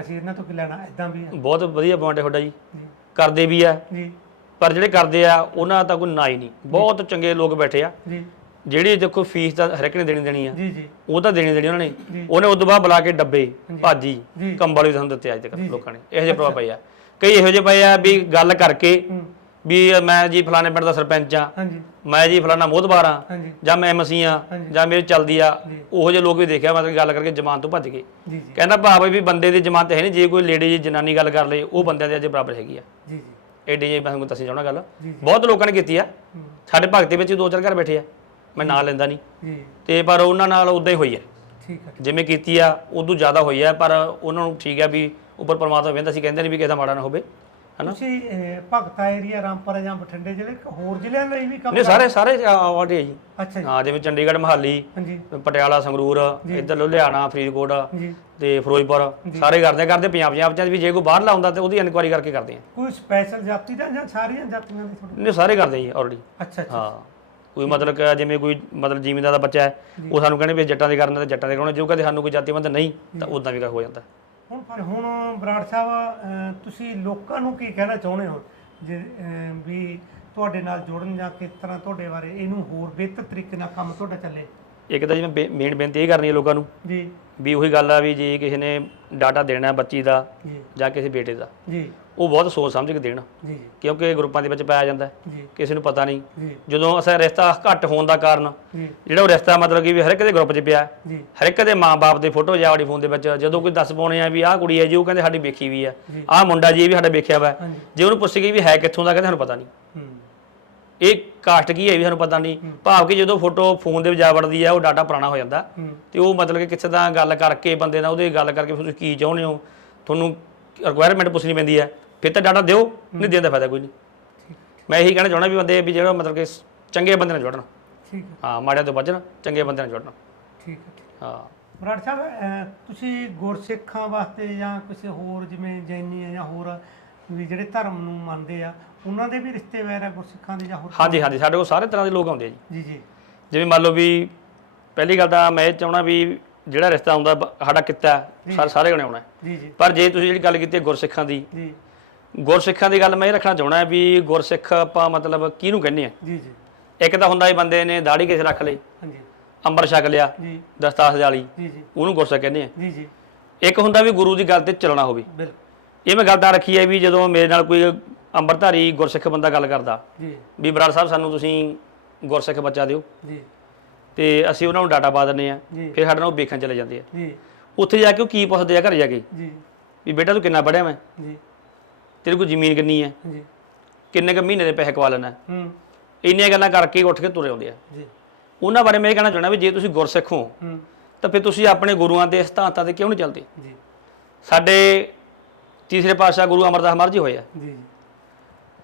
ਅਸੀਂ ਇਹਨਾਂ ਤੋਂ ਕੀ ਲੈਣਾ ਇਦਾਂ ਵੀ ਆ। ਬਹੁਤ ਵਧੀਆ ਪੁਆਇੰਟ ਹੈ ਤੁਹਾਡਾ ਜੀ। ਜੀ। ਕਰਦੇ ਵੀ ਆ ਜੀ। ਪਰ ਜਿਹੜੇ ਕਰਦੇ ਆ ਉਹਨਾਂ ਦਾ ਕੋਈ ਨਾ ਹੀ ਨਹੀਂ। ਬਹੁਤ ਚੰਗੇ ਲੋਕ ਬੈਠੇ ਆ। ਜੀ। ਜਿਹੜੀ ਦੇਖੋ ਫੀਸ ਤਾਂ ਹਰ ਇੱਕ ਨੇ ਦੇਣੀ ਦੇਣੀ ਆ। ਜੀ ਜੀ। ਉਹ ਤਾਂ ਦੇਣੀ ਦੇਣੀ ਉਹਨਾਂ ਨੇ। ਉਹਨੇ ਤੋਂ ਬਾਅਦ ਬੁਲਾ ਕੇ ਡੱਬੇ ਭਾਜੀ ਜੀ। ਕੰਬਲ ਵੀ ਤੁਹਾਨੂੰ ਦਿੱਤੇ ਅੱਜ ਤੱਕ ਜੀ, ਜੀ। ਲੋਕਾਂ ਨੇ। ਇਹੋ ਜਿਹੇ ਪ੍ਰਭਾਵ ਪਏ ਆ। ਕਈ ਇਹੋ ਜਿਹੇ ਪਏ ਆ ਵੀ ਗੱਲ ਕਰਕੇ ਹੂੰ। ਵੀ ਮੈਂ ਜੀ ਫਲਾਣੇ ਪਿੰਡ ਦਾ ਸਰਪੰਚ ਆ ਹਾਂਜੀ। ਮੈਂ ਜੀ ਫਲਾਣਾ ਮੋਹਤਬਾਰ ਆ ਹਾਂਜੀ। ਜਾਂ ਮੈਂ ਐਮਸੀ ਆ ਹਾਂਜੀ। ਜਾਂ ਮੇਰੀ ਚੱਲਦੀ ਆ ਜੀ। ਉਹੋ ਜਿਹੇ ਲੋਕ ਵੀ ਦੇਖਿਆ ਮਤਲਬ ਗੱਲ ਕਰਕੇ ਜ਼ਮਾਨ ਤੋਂ ਭੱਜ ਗਏ। ਜੀ ਜੀ। ਕਹਿੰਦਾ ਭਾਵ ਹੈ ਵੀ ਬੰਦੇ ਦੀ ਜ਼ਮਾਨਤ ਹੈ ਨਹੀਂ ਜੇ ਕੋਈ ਲੇਡੀ ਜਨਾਨੀ ਗੱਲ ਕਰ ਲੇ ਉਹ ਬੰਦਿਆਂ ਦੇ ਅੱਜ ਬਰਾਬਰ ਹੈਗੀ ਆ। ਜੀ ਜੀ। ਐਡੀ ਜੇ ਮੈਂ ਤੁਹਾਨੂੰ ਦੱਸਣੀ ਚਾਹੁੰਦਾ ਗੱਲ। ਜੀ, ਜੀ। ਬਹੁਤ ਲੋਕਾਂ ਨੇ ਕੀਤੀ ਆ। ਹੂੰ, ਸਾਡੇ ਭਗਤੇ ਵਿੱਚ ਦੋ ਚਾਰ ਘਰ ਬੈਠੇ ਆ। ਮੈਂ ਨਾਂ ਲੈਂਦਾ ਨਹੀਂ ਜੀ। ਤੇ ਪਰ ਉਹਨਾਂ ਨਾਲ ਉਦਾਂ ਹੀ ਹੋਈ ਹੈ ਠੀਕ ਹੈ ਜਿਵੇਂ ਕੀਤੀ ਆ ਉਦੋਂ ਜ਼ਿਆਦਾ ਹੋਈ ਹੈ ਪਰ ਉਹਨਾਂ ਨੂੰ ਠੀਕ ਹੈ ਵੀ ਉੱਪਰ ਪਰਮਾਤਮਾ ਵੇਂਦਾ ਸੀ ਕਹਿੰਦੇ ਨਹੀਂ ਵੀ ਕਿਸੇ ਦਾ ਮਾੜਾ ਨਾ ਹੋਵੇ। ਹਨਾ? ਤੁਸੀਂ ਅਹ, ਭਗਤਾ ਏਰੀਆ ਰਾਮਪੁਰਾ ਜਾਂ ਬਠਿੰਡੇ ਜ਼ਿਲ੍ਹੇ ਕਿ ਹੋਰ ਜ਼ਿਲ੍ਹਿਆਂ ਲਈ ਵੀ ਕੰਮ ਨਹੀਂ ਸਾਰੇ ਸਾਰੇ ਆਵਾਟੇ ਆ ਜੀ। ਅੱਛਾ ਜੀ। ਹਾਂ ਜਿਵੇਂ ਚੰਡੀਗੜ੍ਹ ਮਹਾਲੀ ਹਾਂਜੀ। ਪਟਿਆਲਾ ਸੰਗਰੂਰ ਇੱਧਰ ਲੁਧਿਆਣਾ ਫਰੀਦਕੋਟ ਜੀ। ਤੇ ਫਿਰੋਜ਼ਪੁਰ ਸਾਰੇ ਕਰਦੇ ਕਰਦੇ ਪੰਜਾਬ ਪੰਜਾਬ ਚ ਵੀ ਜੇ ਕੋਈ ਬਾਹਰ ਲਾਉਂਦਾ ਤੇ ਉਹਦੀ ਇਨਕੁਆਇਰੀ ਕਰਕੇ ਕਰਦੇ ਆ। ਕੋਈ ਸਪੈਸ਼ਲ ਜਾਤੀ ਦਾ ਜਾਂ ਸਾਰੀਆਂ ਜਾਤੀਆਂ ਦੇ ਤੁਹਾਡੇ ਨਹੀਂ ਸਾਰੇ ਕਰਦੇ ਜੀ ਆਲਰੇਡੀ ਅੱਛਾ ਅੱਛਾ। ਹਾਂ। ਕੋਈ ਮਤਲਬ ਕਿ ਜਿਵੇਂ ਕੋਈ ਮਤਲਬ ਜ਼ਿਮੀਂਦਾਰ ਦਾ ਬੱਚਾ ਹੈ ਉਹ ਸਾਨੂੰ ਕਹਿੰਦੇ ਵੀ ਜੱਟਾਂ ਦੇ ਕਰਨਾ ਤੇ ਜੱਟਾਂ ਦੇ ਕਰਾਉਣਾ ਜੋ ਕਦੇ ਸਾਨੂੰ ਕੋਈ ਜਾਤੀਬੰਦ ਨਹੀਂ ਤਾਂ ਉਦਾਂ ਵੀ ਹੋ ਜਾਂਦਾ। ਹੁਣ ਪਰ ਹੁਣ ਬਰਾੜ ਸਾਹਿਬ ਤੁਸੀਂ ਲੋਕਾਂ ਨੂੰ ਕੀ ਕਹਿਣਾ ਚਾਹੁੰਦੇ ਹੋ? ਜੇ ਵੀ ਤੁਹਾਡੇ ਨਾਲ ਜੁੜਨ ਜਾਂ ਕਿਸ ਤਰ੍ਹਾਂ ਤੁਹਾਡੇ ਬਾਰੇ ਇਹਨੂੰ ਹੋਰ ਬਿਹਤਰ ਤਰੀਕੇ ਨਾਲ ਕੰਮ ਤੁਹਾਡਾ ਚੱਲੇ? ਇੱਕ ਤਾਂ ਜਿਵੇਂ ਮੇਨ ਬੇਨਤੀ ਇਹ ਕਰਨੀ ਹੈ ਲੋਕਾਂ ਨੂੰ ਜੀ। ਵੀ ਉਹੀ ਗੱਲ ਆ ਵੀ ਜੇ ਕਿਸੇ ਨੇ ਡਾਟਾ ਦੇਣਾ ਬੱਚੀ ਦਾ ਜਾਂ ਕਿਸੇ ਬੇਟੇ ਦਾ ਜੀ। ਉਹ ਬਹੁਤ ਸੋਚ ਸਮਝ ਕੇ ਦੇਣ। ਜੀ। ਕਿਉਂਕਿ ਗਰੁੱਪਾਂ ਦੇ ਵਿੱਚ ਪਾਇਆ ਜਾਂਦਾ ਜੀ। ਕਿਸੇ ਨੂੰ ਪਤਾ ਨਹੀਂ। ਜੀ। ਜਦੋਂ ਅਸਾਂ ਰਿਸ਼ਤਾ ਘੱਟ ਹੋਣ ਦਾ ਕਾਰਨ ਜੀ। ਜਿਹੜਾ ਉਹ ਰਿਸ਼ਤਾ ਮਤਲਬ ਕਿ ਵੀ ਹਰ ਇੱਕ ਦੇ ਗਰੁੱਪ 'ਚ ਪਿਆ ਜੀ। ਹਰ ਇੱਕ ਦੇ ਮਾਪੇ ਦੇ ਫੋਟੋ ਜਾਵੜੀ ਫੋਨ ਦੇ ਵਿੱਚ ਜਦੋਂ ਕੋਈ ਦੱਸ ਪਾਉਣੇ ਆ ਵੀ ਆਹ ਕੁੜੀ ਹੈ ਜੀ ਉਹ ਕਹਿੰਦੇ ਸਾਡੀ ਵੇਖੀ ਵੀ ਆ ਜੀ। ਆਹ ਮੁੰਡਾ ਜੀ ਇਹ ਵੀ ਸਾਡਾ ਵੇਖਿਆ ਵਾ। ਜੇ ਉਹਨੂੰ ਪੁੱਛ ਗਈ ਵੀ ਹੈ ਕਿੱਥੋਂ ਦਾ ਕਹਿੰਦੇ ਸਾਨੂੰ ਪਤਾ ਨਹੀਂ। ਇਹ ਕਾਸਟ ਕੀ ਹੈ ਵੀ ਸਾਨੂੰ ਪਤਾ ਨਹੀਂ। ਭਾਵ ਕਿ ਜਦੋਂ ਫੋਟੋ ਫੋਨ ਦੇ ਵਿੱਚ ਜਾ ਵੜਦੀ ਆ ਉਹ ਡਾਟਾ ਪੁਰਾਣਾ ਹੋ ਜਾਂਦਾ। ਤੇ ਉਹ ਮਤਲਬ ਕਿ ਕਿਸੇ ਦਾ ਗੱਲ ਕਰਕੇ ਬੰਦੇ ਨਾਲ ਉਹਦੇ ਗੱਲ ਕਰਕੇ ਤੁਸੀਂ ਕੀ ਚਾਹੁੰਦੇ ਹੋ ਤੁਹਾਨੂੰ ਰਿਕੁਆਇਰਮੈਂਟ ਪੁੱਛਣੀ ਪੈਂਦੀ ਹੈ। ਫਿਰ ਤਾਂ ਡਾਟਾ ਦਿਓ ਨਹੀਂ ਦੇਣ ਦਾ ਫਾਇਦਾ ਕੋਈ ਨਹੀਂ। ਮੈਂ ਇਹੀ ਕਹਿਣਾ ਚਾਹੁੰਦਾ ਵੀ ਬੰਦੇ ਵੀ ਜਿਹੜਾ ਮਤਲਬ ਕਿ ਚੰਗੇ ਬੰਦੇ ਨਾਲ ਜੁੜਨ। ਠੀਕ ਹੈ। ਮਾੜਿਆਂ ਤੋਂ ਬਚਣ ਚੰਗੇ ਬੰਦੇ ਨਾਲ ਜੁੜਨ। ਠੀਕ ਹੈ ਬਰਾੜ ਸਾਹਿਬ ਤੁਸੀਂ ਗੁਰਸਿੱਖਾਂ ਵਾਸਤੇ ਜਾਂ ਕਿਸੇ ਹੋਰ ਜਿਵੇਂ ਜੈਨੀ ਹੈ ਜਾਂ ਹੋਰ ਵੀ ਜਿਹੜੇ ਧਰਮ ਨੂੰ ਮੰਨਦੇ ਆ ਉਹਨਾਂ ਦੇ ਵੀ ਰਿਸ਼ਤੇ ਵਗੈਰਾ ਗੁਰਸਿੱਖਾਂ ਦੇ ਜਾਂ ਹੋਰ ਹਾਂਜੀ ਹਾਂਜੀ ਸਾਡੇ ਕੋਲ ਸਾਰੇ ਤਰ੍ਹਾਂ ਦੇ ਲੋਕ ਆਉਂਦੇ ਆ ਜੀ। ਜੀ ਜੀ। ਜਿਵੇਂ ਮੰਨ ਲਓ ਵੀ ਪਹਿਲੀ ਗੱਲ ਤਾਂ ਮੈਂ ਇਹ ਚਾਹਣਾ ਵੀ ਜਿਹੜਾ ਰਿਸ਼ਤਾ ਬ- ਸਾਡਾ ਕਿੱਤਾ ਸਾਰੇ ਸਾਰੇ ਜਣੇ ਆਉਣਾ। ਜੀ ਜੀ। ਪਰ ਜੇ ਤੁਸੀਂ ਜਿਹੜੀ ਗੱਲ ਕੀਤੀ ਗੁਰਸਿੱਖਾਂ ਦੀ ਜੀ। ਗੁਰਸਿੱਖਾਂ ਦੀ ਗੱਲ ਮੈਂ ਇਹ ਰੱਖਣਾ ਚਾਹਣਾ ਵੀ ਗੁਰਸਿੱਖ ਆਪਾਂ ਮਤਲਬ ਕਿਹਨੂੰ ਕਹਿੰਦੇ ਆ? ਜੀ ਜੀ। ਇੱਕ ਤਾਂ ਹੁੰਦਾ ਇਹ ਬੰਦੇ ਨੇ ਦਾੜੀ ਕਿਸੇ ਰੱਖ ਲਈ ਹਾਂਜੀ। ਅੰਮ੍ਰਿਤ ਛਕ ਲਿਆ ਜੀ। ਦਸਤਾਰ ਸਜਾ ਲਈ ਜੀ ਜੀ। ਉਹਨੂੰ ਗੁਰਸਿੱਖ ਕਹਿੰਦੇ ਆ। ਜੀ ਜੀ। ਇੱਕ ਹੁੰਦਾ ਵੀ ਗੁਰੂ ਦੀ ਗੱਲ ਤੇ ਚੱਲਣਾ ਹੋਵੇ। ਬਿਲਕੁਲ। ਇਹ ਮੈਂ ਗੱਲ ਤਾਂ ਰੱਖੀ ਹੈ ਵੀ ਜਦੋਂ ਮੇਰੇ ਨਾਲ ਕੋਈ ਅੰਮ੍ਰਿਤਧਾਰੀ ਗੁਰਸਿੱਖ ਬੰਦਾ ਗੱਲ ਕਰਦਾ ਜੀ। ਵੀ ਬਰਾੜ ਸਾਹਿਬ ਸਾਨੂੰ ਤੁਸੀਂ ਗੁਰਸਿੱਖ ਬੱਚਾ ਦਿਓ। ਜੀ। ਤੇ ਅਸੀਂ ਉਹਨਾਂ ਨੂੰ ਡਾਟਾ ਪਾ ਦਿੰਦੇ ਆ ਫਿਰ ਸਾਡੇ ਨਾਲ ਉਹ ਵੇਖਣ ਚਲੇ ਜਾਂਦੇ ਆ। ਜੀ। ਉੱਥੇ ਜਾ ਕੇ ਉਹ ਕੀ ਪੁੱਛਦੇ ਆ ਘਰੇ ਜਾ ਕੇ? ਜੀ। ਵੀ ਬੇਟਾ ਤੂੰ ਕਿੰਨਾ ਪੜਿਆ ਮੈਂ ਜੀ। ਤੇਰੇ ਕੋਲ ਜ਼ਮੀਨ ਕਿੰਨੀ ਹੈ? ਜੀ ਕਿੰਨੇ ਕ ਮਹੀਨੇ ਦੇ ਪੈਸੇ ਕਵਾ ਲੈਣਾ ਹੂੰ। ਇੰਨੀਆਂ ਗੱਲਾਂ ਕਰਕੇ ਉੱਠ ਕੇ ਤੁਰੇ ਆਉਂਦੇ ਆ। ਜੀ। ਉਹਨਾਂ ਬਾਰੇ ਮੈਂ ਇਹ ਕਹਿਣਾ ਚਾਹੁੰਦਾ ਵੀ ਜੇ ਤੁਸੀਂ ਗੁਰਸਿੱਖ ਹੋ ਹੂੰ। ਤਾਂ ਫਿਰ ਤੁਸੀਂ ਆਪਣੇ ਗੁਰੂਆਂ ਦੇ ਸਿਧਾਂਤਾਂ ਤੇ ਕਿਉਂ ਨਹੀਂ ਚੱਲਦੇ? ਜੀ। ਸਾਡੇ ਤੀਸਰੇ ਪਾਤਸ਼ਾਹ ਗੁਰੂ ਅਮਰਦਾਸ ਮਹਾਰਾਜ ਜੀ ਹੋਏ ਆ। ਜੀ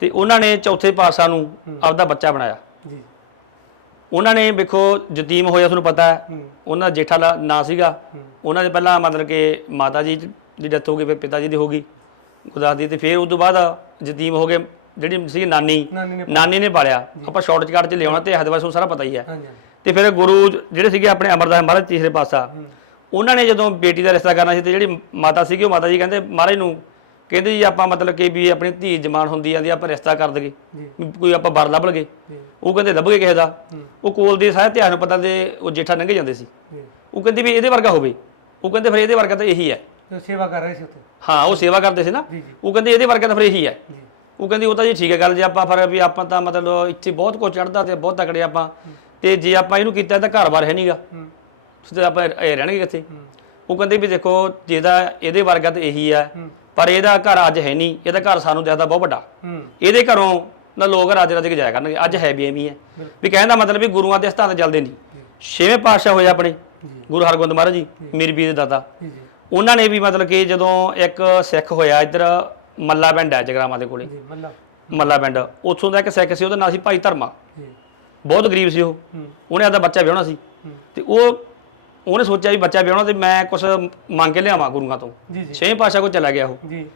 ਤੇ ਉਹਨਾਂ ਨੇ ਚੌਥੇ ਪਾਤਸ਼ਾਹ ਨੂੰ ਆਪਦਾ ਬੱਚਾ ਬਣਾਇਆ। ਜੀ। ਉਹਨਾਂ ਨੇ ਵੇਖੋ ਯਤੀਮ ਹੋਇਆ ਤੁਹਾਨੂੰ ਪਤਾ ਹੈ। ਉਹਨਾਂ ਦਾ ਜੇਠਾ ਨਾਂ ਸੀਗਾ। ਉਹਨਾਂ ਦੇ ਪਹਿਲਾਂ ਮਤਲਬ ਕਿ ਮਾਤਾ ਜੀ ਦੀ ਡੈਥ ਹੋ ਗਈ ਫਿਰ ਪਿਤਾ ਜੀ ਦੀ ਹੋ ਗਈ। ਗੁਰਦਾਸ ਦੀ ਤੇ ਫਿਰ ਉਸ ਤੋਂ ਬਾਅਦ ਯਤੀਮ ਹੋ ਗਏ ਜਿਹੜੀ ਸੀ ਨਾਨੀ ਨਾਨੀ ਨੇ ਪਾਲਿਆ। ਆਪਾਂ ਸ਼ਾਰਟ ਚਕਾਟ ਚ ਲਿਆਉਣਾ ਤੇ ਹਦਵਾਸ ਸਾਰਾ ਪਤਾ ਹੀ ਹੈ। ਤੇ ਫਿਰ ਗੁਰੂ ਜਿਹੜੇ ਸੀਗੇ ਆਪਣੇ ਅਮਰਦਾਸ ਮਹਾਰਾਜ ਤੀਸਰੇ ਪਾਤਸ਼ਾਹ ਉਹਨਾਂ ਨੇ ਜਦੋਂ ਬੇਟੀ ਦਾ ਰਿਸ਼ਤਾ ਕਰਨਾ ਸੀ ਤੇ ਜਿਹੜੀ ਮਾਤਾ ਸੀਗੀ ਉਹ ਮਾਤਾ ਜੀ ਕਹਿੰਦੇ ਮਹਾਰਾਜ ਨੂੰ ਕਹਿੰਦੇ ਜੀ ਆਪਾਂ ਮਤਲਬ ਕਿ ਵੀ ਆਪਣੀ ਧੀ ਜਮਾਨ ਹੁੰਦੀ ਜਾਂਦੀ ਆਪਾਂ ਰਿਸ਼ਤਾ ਕਰ ਦਗੇ ਕੋਈ ਆਪਾਂ ਬਰ ਲੱਭ ਲਗੇ ਉਹ ਕਹਿੰਦੇ ਲੱਭ ਗਏ ਕਿਸੇ ਦਾ। ਉਹ ਕੋਲ ਦੇ ਸਾਰੇ ਧਿਆਨ ਪਤਾ ਦੇ ਉਹ ਜੇਠਾ ਲੰਘੇ ਜਾਂਦੇ ਸੀ। ਉਹ ਕਹਿੰਦੇ ਵੀ ਇਹਦੇ ਵਰਗਾ ਹੋਵੇ। ਉਹ ਕਹਿੰਦੇ ਫਿਰ ਇਹਦੇ ਵਰਗਾ ਤਾਂ ਇਹੀ ਹੈ। ਸੇਵਾ ਕਰ ਰਹੇ ਸੀ ਉੱਥੇ। ਹਾਂ ਉਹ ਸੇਵਾ ਕਰਦੇ ਸੀ ਨਾ? ਜੀ ਜੀ। ਉਹ ਕਹਿੰਦੇ ਇਹਦੇ ਵਰਗਾ ਤਾਂ ਫਿਰ ਇਹੀ ਹੈ। ਜੀ। ਉਹ ਕਹਿੰਦੀ ਉਹ ਤਾਂ ਜੀ ਠੀਕ ਹੈ ਗੱਲ ਜੇ ਆਪਾਂ ਫਿਰ ਵੀ ਆਪਾਂ ਤਾਂ ਮਤਲਬ ਇੱਥੇ ਬਹੁਤ ਕੁਝ ਚੜਦਾ ਤੇ ਬਹੁਤ ਤਕੜੇ ਆਪਾਂ। ਤੇ ਜੇ ਆਪਾਂ ਇਹਨੂੰ ਕੀਤਾ ਤਾਂ ਘਰ-ਬਾਰ ਹੈ ਨਹੀਂਗਾ ਹੂੰ। ਤੇ ਆਪਾਂ ਇਹ ਰਹਿਣਗੇ ਕਿੱਥੇ ਹੂੰ। ਉਹ ਕਹਿੰਦੇ ਵੀ ਦੇਖੋ ਜਿਹਦਾ ਇਹਦੇ ਵਰਗਾ ਤਾਂ ਇਹੀ ਹੂੰ। ਪਰ ਇਹਦਾ ਘਰ ਅੱਜ ਹੈ ਨਹੀਂ। ਇਹਦਾ ਘਰ ਸਾਨੂੰ ਜ਼ਿਆਦਾ ਬਹੁਤ ਵੱਡਾ। ਹੂੰ। ਇਹਦੇ ਘਰੋਂ ਨਾ ਲੋਕ ਰਾਜ ਰਾਜ ਕੇ ਜਾਇਆ ਕਰਨਗੇ। ਅੱਜ ਹੈ ਵੀ ਐਵੇਂ ਹੀ ਹੈ। ਵੀ ਕਹਿਣ ਦਾ ਮਤਲਬ ਵੀ ਗੁਰੂਆਂ ਦੇ ਸਥਾਨ ਤੇ ਚੱਲਦੇ ਨਹੀਂ। ਛੇਵੇਂ ਪਾਤਸ਼ਾਹ ਹੋਏ ਆਪਣੇ। ਗੁਰੂ ਹਰਗੋਬਿੰਦ ਮਹਾਰਾਜ ਜੀ ਮੇਰੀ ਬੀਰ ਦੇ ਜੀ ਜੀ। ਉਹਨਾਂ ਨੇ ਵੀ ਮਤਲਬ ਕਿ ਜਦੋਂ ਇੱਕ ਸਿੱਖ ਹੋਇਆ ਇੱਧਰ ਮੱਲਾ ਪਿੰਡ ਹੈ ਜਗਰਾਵਾਂ ਦੇ ਕੋਲੇ। ਜੀ ਮੱਲਾ। ਮੱਲਾ ਪਿੰਡ। ਉੱਥੋਂ ਦਾ ਇੱਕ ਸਿੱਖ ਸੀ ਉਹਦਾ ਨਾਂ ਸੀ ਭਾਈ ਧਰਮਾ। ਜੀ। ਬਹੁਤ ਗਰੀਬ ਸੀ ਉਹ। ਉਹਨੇ ਆਪਦਾ ਬੱਚਾ ਵਿਆਹਣਾ ਸੀ। ਤੇ ਉਹ ਉਹਨੇ ਸੋਚਿਆ ਵੀ ਬੱਚਾ ਵਿਆਹਣਾ ਤੇ ਮੈਂ ਕੁਝ ਮੰਗ ਕੇ ਲਿਆਵਾਂ ਗੁਰੂਆਂ ਤੋਂ। ਛੇਵੇਂ ਪਾਤਸ਼ਾਹ ਕੋਲ ਚਲਾ ਗਿਆ ਉਹ। ਜੀ।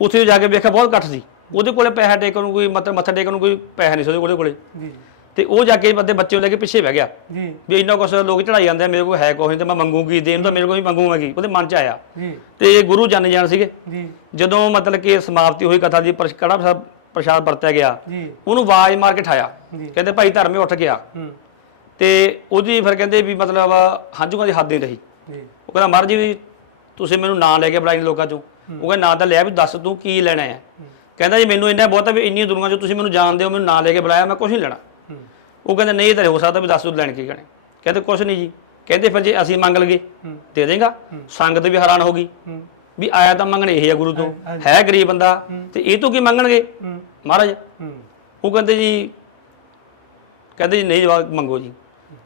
ਉੱਥੇ ਜਾ ਕੇ ਵੇਖਿਆ ਬਹੁਤ ਘੱਟ ਸੀ। ਉਹਦੇ ਕੋਲੇ ਪੈਸਾ ਟੇਕਣ ਨੂੰ ਕੋਈ ਮਤਲਬ ਮੱਥਾ ਟੇਕਣ ਨੂੰ ਕੋਈ ਪੈਸਾ ਨਹੀਂ ਸੀ ਉਹਦੇ ਕੋਲੇ ਕੋਲੇ। ਜੀ। ਤੇ ਉਹ ਜਾ ਕੇ ਬੰਦੇ ਬੱਚੇ ਨੂੰ ਲੈ ਕੇ ਪਿੱਛੇ ਬਹਿ ਗਿਆ। ਜੀ। ਵੀ ਇੰਨਾ ਕੁਛ ਲੋਕ ਚੜਾਈ ਜਾਂਦੇ ਆ ਮੇਰੇ ਕੋਲ ਹੈ ਕੁਛ ਨਹੀਂ ਤੇ ਮੈਂ ਮੰਗੂਗੀ ਦੇਣ ਤਾਂ ਮੇਰੇ ਕੋਲ ਵੀ ਮੰਗੂਗਾ ਕੀ ਉਹਦੇ ਮਨ ਚ ਆਇਆ। ਜੀ। ਤੇ ਗੁਰੂ ਜਾਣੇ ਜਾਣ ਸੀਗੇ। ਜੀ। ਜਦੋਂ ਮਤਲਬ ਕਿ ਸਮਾਪਤੀ ਹੋਈ ਕਥਾ ਦੀ ਪ੍ਰਸ਼- ਕੜਾ ਪ੍ਰਸ਼ਾਦ- ਪ੍ਰਸ਼ਾਦ ਵਰਤਿਆ ਗਿਆ ਜੀ। ਉਹਨੂੰ ਆਵਾਜ਼ ਮਾਰ ਕੇ ਠਾਇਆ। ਕਹਿੰਦੇ ਭਾਈ ਧਰਮੇ ਉੱਠ ਗਿਆ। ਹੂੰ। ਤੇ ਉਹਦੀ ਫਿਰ ਕਹਿੰਦੇ ਵੀ ਮਤਲਬ ਹੰਝੂਆਂ ਦੀ ਹੱਦ ਨਹੀਂ ਰਹੀ। ਜੀ। ਉਹ ਕਹਿੰਦਾ ਮਹਾਰਾਜ ਜੀ ਵੀ ਤੁਸੀਂ ਮੈਨੂੰ ਨਾਂ ਲੈ ਕੇ ਬੁਲਾਈ ਲੋਕਾਂ ਚੋਂ। ਉਹ ਕਹਿੰਦਾ ਨਾਂ ਤਾਂ ਲਿਆ ਵੀ ਦੱਸ ਤੂੰ ਕੀ ਲੈਣਾ ਹੈ? ਕਹਿੰਦਾ ਜੀ ਮੈਨੂੰ ਇੰਨਾ ਬਹੁਤ ਹੈ ਵੀ ਇੰਨੀ ਦੁਨੀਆ ਚੋਂ ਤੁਸੀਂ ਮੈਨੂੰ ਜਾਣਦੇ ਹੋ ਮੈਨੂੰ ਨਾਂ ਲੈ ਕੇ ਬੁਲਾਇਆ ਮੈਂ ਕੁਝ ਨਹੀਂ ਲੈਣਾ। ਉਹ ਕਹਿੰਦੇ ਨਹੀਂ ਇਹ ਤਾਂ ਹੋ ਸਕਦਾ ਵੀ ਦੱਸ ਤੂੰ ਲੈਣ ਕੀ ਕਹਿਣਾ ਕਹਿੰਦੇ ਕੁਝ ਨਹੀਂ ਜੀ। ਕਹਿੰਦੇ ਫਿਰ ਜੇ ਅਸੀਂ ਮੰਗ ਲਗੇ ਦੇ ਦੇਗਾ। ਸੰਗਤ ਵੀ ਹੈਰਾਨ ਹੋ ਗਈ ਵੀ ਆਇਆ ਤਾਂ ਮੰਗਣ ਇਹ ਆ ਗੁਰੂ ਤੋਂ। ਹੈ ਗਰੀਬ ਬੰਦਾ ਤੇ ਇਹ ਤੋਂ ਕੀ ਮੰਗਣਗੇ? ਮਹਾਰਾਜ। ਉਹ ਕਹਿੰਦੇ ਜੀ ਕਹਿੰਦੇ ਜੀ ਨਹੀਂ ਜਵਾਬ ਮੰਗੋ ਜੀ।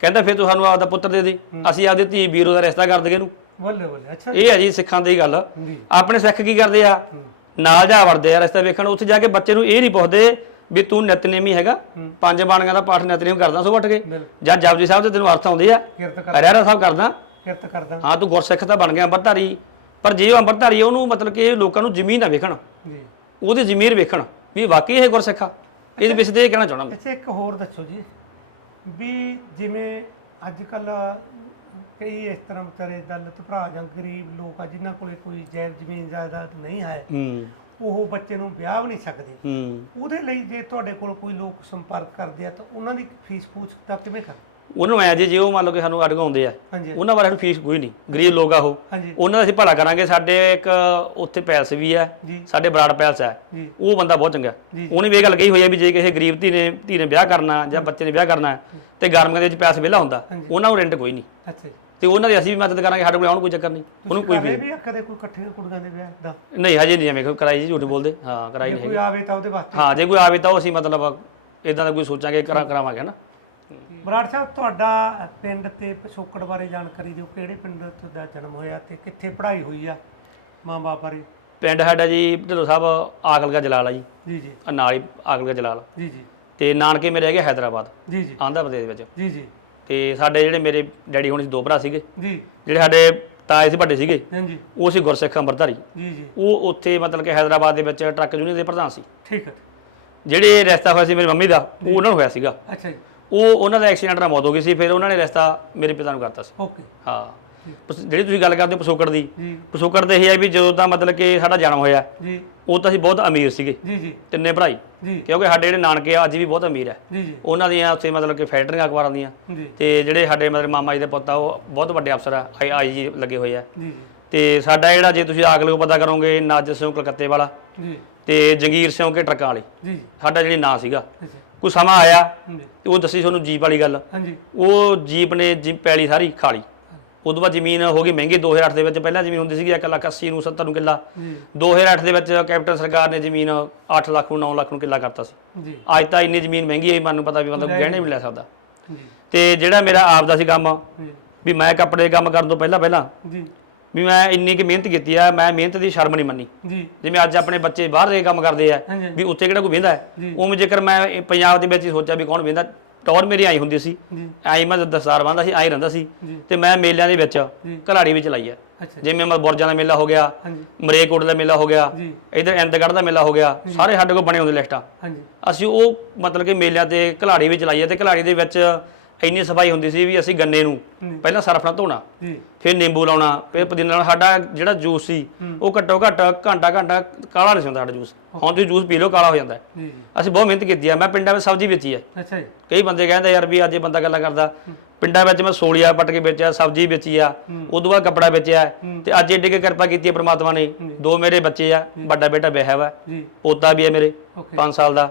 ਕਹਿੰਦਾ ਫਿਰ ਤੂੰ ਸਾਨੂੰ ਆਪਦਾ ਪੁੱਤਰ ਦੇ ਦੇ। ਅਸੀਂ ਆਪਦੀ ਧੀ ਵੀਰੋ ਦਾ ਰਿਸ਼ਤਾ ਕਰ ਦਗੇ ਇਹਨੂੰ। ਬੱਲੇ ਬੱਲੇ ਅੱਛਾ ਇਹ ਹੈ ਜੀ ਸਿੱਖਾਂ ਦੀ ਗੱਲ। ਆਪਣੇ ਸਿੱਖ ਕੀ ਕਰਦੇ ਆ? ਨਾਲ ਜਾ ਵੜਦੇ ਆ ਰਸਤਾ ਵੇਖਣ। ਉੱਥੇ ਜਾ ਕੇ ਬੱਚੇ ਨੂੰ ਇਹ ਨਹੀਂ ਪੁੱਛਦੇ ਵੀ ਤੂੰ ਨਿਤਨੇਮੀ ਹੈਗਾ। ਪੰਜ ਬਾਣੀਆਂ ਦਾ ਪਾਠ ਨਿਤਨੇਮ ਕਰਦਾ ਸੋ ਉੱਠ ਕੇ। ਜਾਂ ਜਪਜੀ ਸਾਹਿਬ ਦੇ ਤੈਨੂੰ ਅਰਥ ਆਉਂਦੇ ਆ। ਰਹਿਰਾ ਸਾਹਿਬ ਕਰਦਾ। ਕਿਰਤ ਕਰਦਾ। ਹਾਂ ਤੂੰ ਗੁਰਸਿੱਖ ਤਾਂ ਬਣ ਗਿਆ ਅੰਮ੍ਰਿਤਧਾਰੀ ਪਰ ਜੇ ਉਹ ਅੰਮ੍ਰਿਤਧਾਰੀ ਉਹਨੂੰ ਮਤਲਬ ਕਿ ਲੋਕਾਂ ਨੂੰ ਜ਼ਮੀਨ ਨਾ ਵੇਖਣ। ਜੀ। ਉਹਦੀ ਜ਼ਮੀਰ ਵੇਖਣ। ਵੀ ਵਾਕਈ ਇਹ ਗੁਰਸਿੱਖ ਆ। ਇਹਦੇ ਵਿੱਚ ਤੇ ਇਹ ਕਹਿਣਾ ਚਾਹਣਾ ਮੈਂ। ਅੱਛਾ ਇੱਕ ਹੋਰ ਦੱਸੋ ਜੀ। ਵੀ ਜਿਵੇਂ ਅੱਜ ਕੱਲ ਕਈ ਇਸ ਤਰ੍ਹਾਂ ਵਿਚਾਰੇ ਦਲਿਤ ਭਰਾ ਜਾਂ ਗਰੀਬ ਲੋਕ ਆ ਜਿਨ੍ਹਾਂ ਕੋਲੇ ਕੋਈ ਜਾਇਜ਼ ਜ਼ਮੀਨ ਜਾਇਦਾਦ ਨਹੀਂ ਹੂੰ। ਉਹ ਬੱਚੇ ਨੂੰ ਵਿਆਹ ਵੀ ਨਹੀਂ ਸਕਦੇ। ਹੂੰ। ਉਹਦੇ ਲਈ ਜੇ ਤੁਹਾਡੇ ਕੋਲ ਕੋਈ ਲੋਕ ਸੰਪਰਕ ਕਰਦੇ ਆ ਤਾਂ ਉਹਨਾਂ ਦੀ ਫੀਸ ਪੂਛ ਤਾਂ ਕਿਵੇਂ ਕਰ? ਉਹਨੂੰ ਐ ਜੇ ਉਹ ਮੰਨ ਲਓ ਕਿ ਸਾਨੂੰ ਅੜਗਾਉਂਦੇ ਆ ਹਾਂਜੀ। ਉਹਨਾਂ ਬਾਰੇ ਸਾਨੂੰ ਫੀਸ ਕੋਈ ਨਹੀਂ। ਗਰੀਬ ਲੋਕ ਆ ਉਹ। ਹਾਂਜੀ। ਉਹਨਾਂ ਦਾ ਅਸੀਂ ਭਲਾ ਕਰਾਂਗੇ। ਸਾਡੇ ਇੱਕ ਉੱਥੇ ਪੈਲਸ ਵੀ ਜੀ। ਸਾਡੇ ਬਰਾੜ ਪੈਲਸ ਜੀ। ਉਹ ਬੰਦਾ ਬਹੁਤ ਚੰਗਾ। ਜੀ। ਉਹਨੇ ਵੀ ਇਹ ਗੱਲ ਕਹੀ ਹੋਈ ਹੈ ਵੀ ਜੇ ਕਿਸੇ ਗਰੀਬ ਧੀ ਨੇ ਧੀ ਨੇ ਵਿਆਹ ਕਰਨਾ ਜਾਂ ਬੱਚੇ ਨੇ ਵਿਆਹ ਕਰਨਾ ਤੇ ਗਰਮੀਆਂ ਦੇ ਵਿੱਚ ਪੈਸਾ ਵਿਹਲਾ ਹੁੰਦਾ। ਹਾਂਜੀ। ਉਹਨਾਂ ਨੂੰ ਰੈਂਟ ਕੋਈ ਨਹੀਂ। ਅੱਛਾ ਜੀ। ਤੇ ਉਹਨਾਂ ਦੀ ਅਸੀਂ ਵੀ ਮਦਦ ਕਰਾਂਗੇ ਸਾਡੇ ਕੋਲ ਆਉਣ ਕੋਈ ਚੱਕਰ ਨਹੀਂ। ਉਹਨੂੰ ਕੋਈ ਵੀ ਆ ਕਦੇ ਕੋਈ ਇਕੱਠੇ ਕੁੜੀਆਂ ਦੇ ਵਿਆਹ ਦਾ? ਨਹੀਂ ਹਜੇ ਨਹੀਂ ਐਵੇਂ ਕੋਈ ਕਰਾਈ ਜੀ ਝੂਠ ਬੋਲਦੇ। ਹਾਂ ਕਰਾਈ ਨਹੀਂ ਕੋਈ ਆਵੇ ਤਾਂ ਉਹਦੇ ਵਾਸਤੇ। ਹਾਂ ਜੇ ਕੋਈ ਆਵੇ ਤਾਂ ਉਹ ਅਸੀਂ ਮਤਲਬ ਇਦਾਂ ਦਾ ਕੋਈ ਸੋਚਾਂਗੇ ਕਰਾਂ ਕਰਾਵਾਂਗੇ ਨਾ ਬਰਾੜ ਸਾਹਿਬ ਤੁਹਾਡਾ ਪਿੰਡ ਤੇ ਪਿਛੋਕੜ ਬਾਰੇ ਜਾਣਕਾਰੀ ਦਿਓ ਕਿਹੜੇ ਪਿੰਡ ਤੁਹਾਡਾ ਜਨਮ ਹੋਇਆ ਤੇ ਕਿੱਥੇ ਪੜ੍ਹਾਈ ਹੋਈ ਆ ਮਾਂ-ਬਾਪ ਬਾਰੇ? ਪਿੰਡ ਸਾਡਾ ਜੀ ਢਿੱਲੋਂ ਸਾਹਿਬ ਆਕਲਗਾ ਜਲਾਲ ਆ ਜੀ। ਜੀ ਜੀ। ਆਹ ਨਾਲ ਹੀ ਆਕਲਗਾ ਜਲਾਲ। ਜੀ ਜੀ। ਤੇ ਨਾਨਕੇ ਮੇਰੇ ਹੈਗੇ ਹੈਦਰਾਬਾਦ। ਜੀ ਜੀ। ਆਂਧਰਾ ਪ੍ਰਦੇਸ਼ ਵਿੱਚ। ਜੀ ਜੀ। ਤੇ ਸਾਡੇ ਜਿਹੜੇ ਮੇਰੇ ਡੈਡੀ ਹੋਣੀ ਸੀ ਦੋ ਭਰਾ ਸੀਗੇ। ਜੀ। ਜਿਹੜੇ ਸਾਡੇ ਤਾਏ ਸੀ ਵੱਡੇ ਸੀਗੇ। ਹਾਂਜੀ। ਉਹ ਸੀ ਗੁਰਸਿੱਖ ਅੰਮ੍ਰਿਤਧਾਰੀ ਜੀ ਜੀ। ਉਹ ਉੱਥੇ ਮਤਲਬ ਕਿ ਹੈਦਰਾਬਾਦ ਦੇ ਵਿੱਚ ਟਰੱਕ ਯੂਨੀਅਨ ਦੇ ਪ੍ਰਧਾਨ ਸੀ। ਠੀਕ ਹੈ। ਜਿਹੜੇ ਰਿਸ਼ਤਾ ਹੋਇਆ ਸੀ ਮੇਰੀ ਮੰਮੀ ਦਾ ਉਹ ਉਹਨਾਂ ਨੂੰ ਹੋਇਆ ਸੀਗਾ। ਅੱਛਾ ਜੀ। ਉਹ ਉਹਨਾਂ ਦਾ ਐਕਸੀਡੈਂਟ ਨਾਲ ਮੌਤ ਹੋ ਗਈ ਸੀ ਫਿਰ ਉਹਨਾਂ ਨੇ ਰਿਸ਼ਤਾ ਮੇਰੇ ਪਿਤਾ ਨੂੰ ਕਰਤਾ ਸੀ। ਓਕੇ। ਹਾਂ। ਪਸ- ਜਿਹੜੀ ਤੁਸੀਂ ਗੱਲ ਕਰਦੇ ਹੋ ਪਸੋਕੜ ਦੀ ਜੀ। ਪਸੋਕੜ ਤੇ ਇਹ ਹੈ ਵੀ ਜਦੋਂ ਤਾਂ ਮਤਲਬ ਕਿ ਸਾਡਾ ਜਨਮ ਹੋਇਆ ਜੀ। ਉਹ ਤਾਂ ਅਸੀਂ ਬਹੁਤ ਅਮੀਰ ਸੀਗੇ। ਜੀ ਜੀ। ਤਿੰਨੇ ਭਰਾਈ ਜੀ। ਕਿਉਂਕਿ ਸਾਡੇ ਜਿਹੜੇ ਨਾਨਕੇ ਆ ਅੱਜ ਵੀ ਬਹੁਤ ਅਮੀਰ ਹੈ। ਜੀ ਜੀ। ਉਹਨਾਂ ਦੀਆਂ ਉੱਥੇ ਮਤਲਬ ਕਿ ਫੈਕਟਰੀਆਂ ਅਖਬਾਰਾਂ ਦੀਆਂ। ਜੀ। ਤੇ ਜਿਹੜੇ ਸਾਡੇ ਮਤਲਬ ਮਾਮਾ ਜੀ ਦੇ ਪੁੱਤ ਆ ਉਹ ਬਹੁਤ ਵੱਡੇ ਅਫਸਰ ਆ ਆਈ ਆਈ ਜੀ ਲੱਗੇ ਹੋਏ ਆ। ਜੀ ਜੀ। ਤੇ ਸਾਡਾ ਜਿਹੜਾ ਜੇ ਤੁਸੀਂ ਆਗਲੇ ਨੂੰ ਪਤਾ ਕਰੋਗੇ ਨਾਜਰ ਸਿੰਘ ਕਲਕੱਤੇ ਵਾਲਾ ਜੀ। ਤੇ ਜੰਗੀਰ ਸਿੰਘ ਕੇ ਟਰੱਕਾਂ ਵਾਲੇ। ਜੀ। ਜੀ ਸਾਡਾ ਜਿਹੜੀ ਨਾਂ ਸੀਗਾ। ਅੱਛਾ। ਕੋਈ ਸਮਾਂ ਆਇਆ ਜੀ ਤੇ ਉਹ ਦੱਸੀ ਤੁਹਾਨੂੰ ਜੀਪ ਵਾਲੀ ਗੱਲ। ਹਾਂਜੀ। ਉਹ ਜੀਪ ਨੇ ਜੀਪ ਪੈਲੀ ਸਾਰੀ ਖਾਲੀ ਉਦੋਂ ਬਾਅਦ ਜ਼ਮੀਨ ਹੋ ਗਈ ਮਹਿੰਗੀ 2008 ਦੇ ਵਿੱਚ ਪਹਿਲਾਂ ਜ਼ਮੀਨ ਹੁੰਦੀ ਸੀਗੀ 1 ਲੱਖ 80 ਨੂੰ 70 ਨੂੰ ਕਿੱਲਾ। ਜੀ। 2008 ਦੇ ਵਿੱਚ ਕੈਪਟਨ ਸਰਕਾਰ ਨੇ ਜ਼ਮੀਨ 8 ਲੱਖ ਨੂੰ 9 ਲੱਖ ਨੂੰ ਕਿੱਲਾ ਕਰਤਾ ਸੀ। ਜੀ। ਅੱਜ ਤਾਂ ਇੰਨੀ ਜ਼ਮੀਨ ਮਹਿੰਗੀ ਹੈ ਮੈਨੂੰ ਪਤਾ ਵੀ ਮਤਲਬ ਗਹਿਣੇ ਵੀ ਲੈ ਸਕਦਾ। ਤੇ ਜਿਹੜਾ ਮੇਰਾ ਆਪ ਦਾ ਸੀ ਕੰਮ ਵੀ ਮੈਂ ਕੱਪੜੇ ਦੇ ਕੰਮ ਕਰਨ ਤੋਂ ਪਹਿਲਾਂ ਪਹਿਲਾਂ ਜੀ। ਵੀ ਮੈਂ ਇੰਨੀ ਕਿ ਮਿਹਨਤ ਕੀਤੀ ਆ ਮੈਂ ਮਿਹਨਤ ਦੀ ਸ਼ਰਮ ਨਹੀਂ ਮੰਨੀ। ਜੀ। ਜਿਵੇਂ ਅੱਜ ਆਪਣੇ ਬੱਚੇ ਬਾਹਰ ਦੇ ਕੰਮ ਕਰਦੇ ਆ ਵੀ ਉੱਥੇ ਕਿਹੜਾ ਕੋਈ ਵੇਂਦਾ ਹੈ। ਉਵੇਂ ਜੇਕਰ ਮੈਂ ਪੰਜਾਬ ਦੇ ਵਿੱਚ ਹੀ ਸੋਚਿਆ ਵੀ ਕੌਣ ਵੇਂਦਾ ਟੌਰ ਮੇਰੀ ਆਈ ਹੁੰਦੀ ਸੀ। ਆਈ ਮੈਂ ਦਸਤਾਰ ਬੰਨਦਾ ਸੀ ਆਈ ਰਹਿੰਦਾ ਸੀ। ਤੇ ਮੈਂ ਮੇਲਿਆਂ ਦੇ ਵਿੱਚ। ਘਲਾੜੀ ਵਿੱਚ ਲਾਈ ਅੱਛਾ। ਜਿਵੇਂ ਮੈਂ ਬੁਰਜਾਂ ਦਾ ਮੇਲਾ ਹੋ ਗਿਆ ਮਰੇਕੋਟ ਦਾ ਮੇਲਾ ਹੋ ਗਿਆ ਇਧਰ ਇੰਦਗੜ੍ਹ ਦਾ ਮੇਲਾ ਹੋ ਗਿਆ ਸਾਰੇ ਸਾਡੇ ਕੋਲ ਬਣੇ ਹੁੰਦੇ ਲਿਸਟਾਂ। ਅਸੀਂ ਉਹ ਮਤਲਬ ਕਿ ਮੇਲਿਆਂ ਤੇ ਘਲਾੜੀ ਵਿੱਚ ਲਾਈ ਹੈ ਤੇ ਘਲਾੜੀ ਦੇ ਵਿੱਚ ਇੰਨੀ ਸਫ਼ਾਈ ਹੁੰਦੀ ਸੀ ਵੀ ਅਸੀਂ ਗੰਨੇ ਨੂੰ। ਪਹਿਲਾਂ ਸਰਫ ਨਾਲ ਧੋਣਾ ਫਿਰ ਨਿੰਬੂ ਲਾਉਣਾ ਫਿਰ ਪੁਦੀਨਾ ਲਾਉਣਾ। ਸਾਡਾ ਜਿਹੜਾ ਜੂਸ ਸੀ ਉਹ ਘੱਟੋ ਘੱਟ ਘੰਟਾ ਘੰਟਾ ਕਾਲਾ ਨਹੀਂ ਹੁੰਦਾ ਸਾਡਾ ਜੂਸ। ਹੁਣ ਤੁਸੀਂ ਜੂਸ ਪੀ ਲਓ ਕਾਲਾ ਹੋ ਜਾਂਦਾ। ਅਸੀਂ ਬਹੁਤ ਮਿਹਨਤ ਕੀਤੀ ਆ। ਮੈਂ ਪਿੰਡਾਂ ਵਿੱਚ ਸਬਜ਼ੀ ਵੇਚੀ ਅੱਛਾ ਜੀ। ਕਈ ਬੰਦੇ ਕਹਿੰਦੇ ਯਾਰ ਵੀ ਅੱਜ ਇਹ ਬੰਦਾ ਗੱਲਾਂ ਕਰਦਾ। ਪਿੰਡਾਂ ਵਿੱਚ ਮੈਂ ਸੋਲੀਆ ਪੱਟ ਕੇ ਵੇਚਿਆ ਸਬਜ਼ੀ ਵੇਚੀ ਆ ਉਦੋਂ ਬਾਅਦ ਕੱਪੜਾ ਵੇਚਿਆ। ਤੇ ਅੱਜ ਏਡੀ ਕੁ ਕਿਰਪਾ ਕੀਤੀ ਹੈ ਪ੍ਰਮਾਤਮਾ ਨੇ। ਦੋ ਮੇਰੇ ਬੱਚੇ ਆ ਵੱਡਾ ਬੇਟਾ ਵਿਆਹਿਆ ਵਾ। ਪੋਤਾ ਵੀ ਹੈ ਮੇਰੇ ਓਕੇ। 5 ਸਾਲ ਦਾ।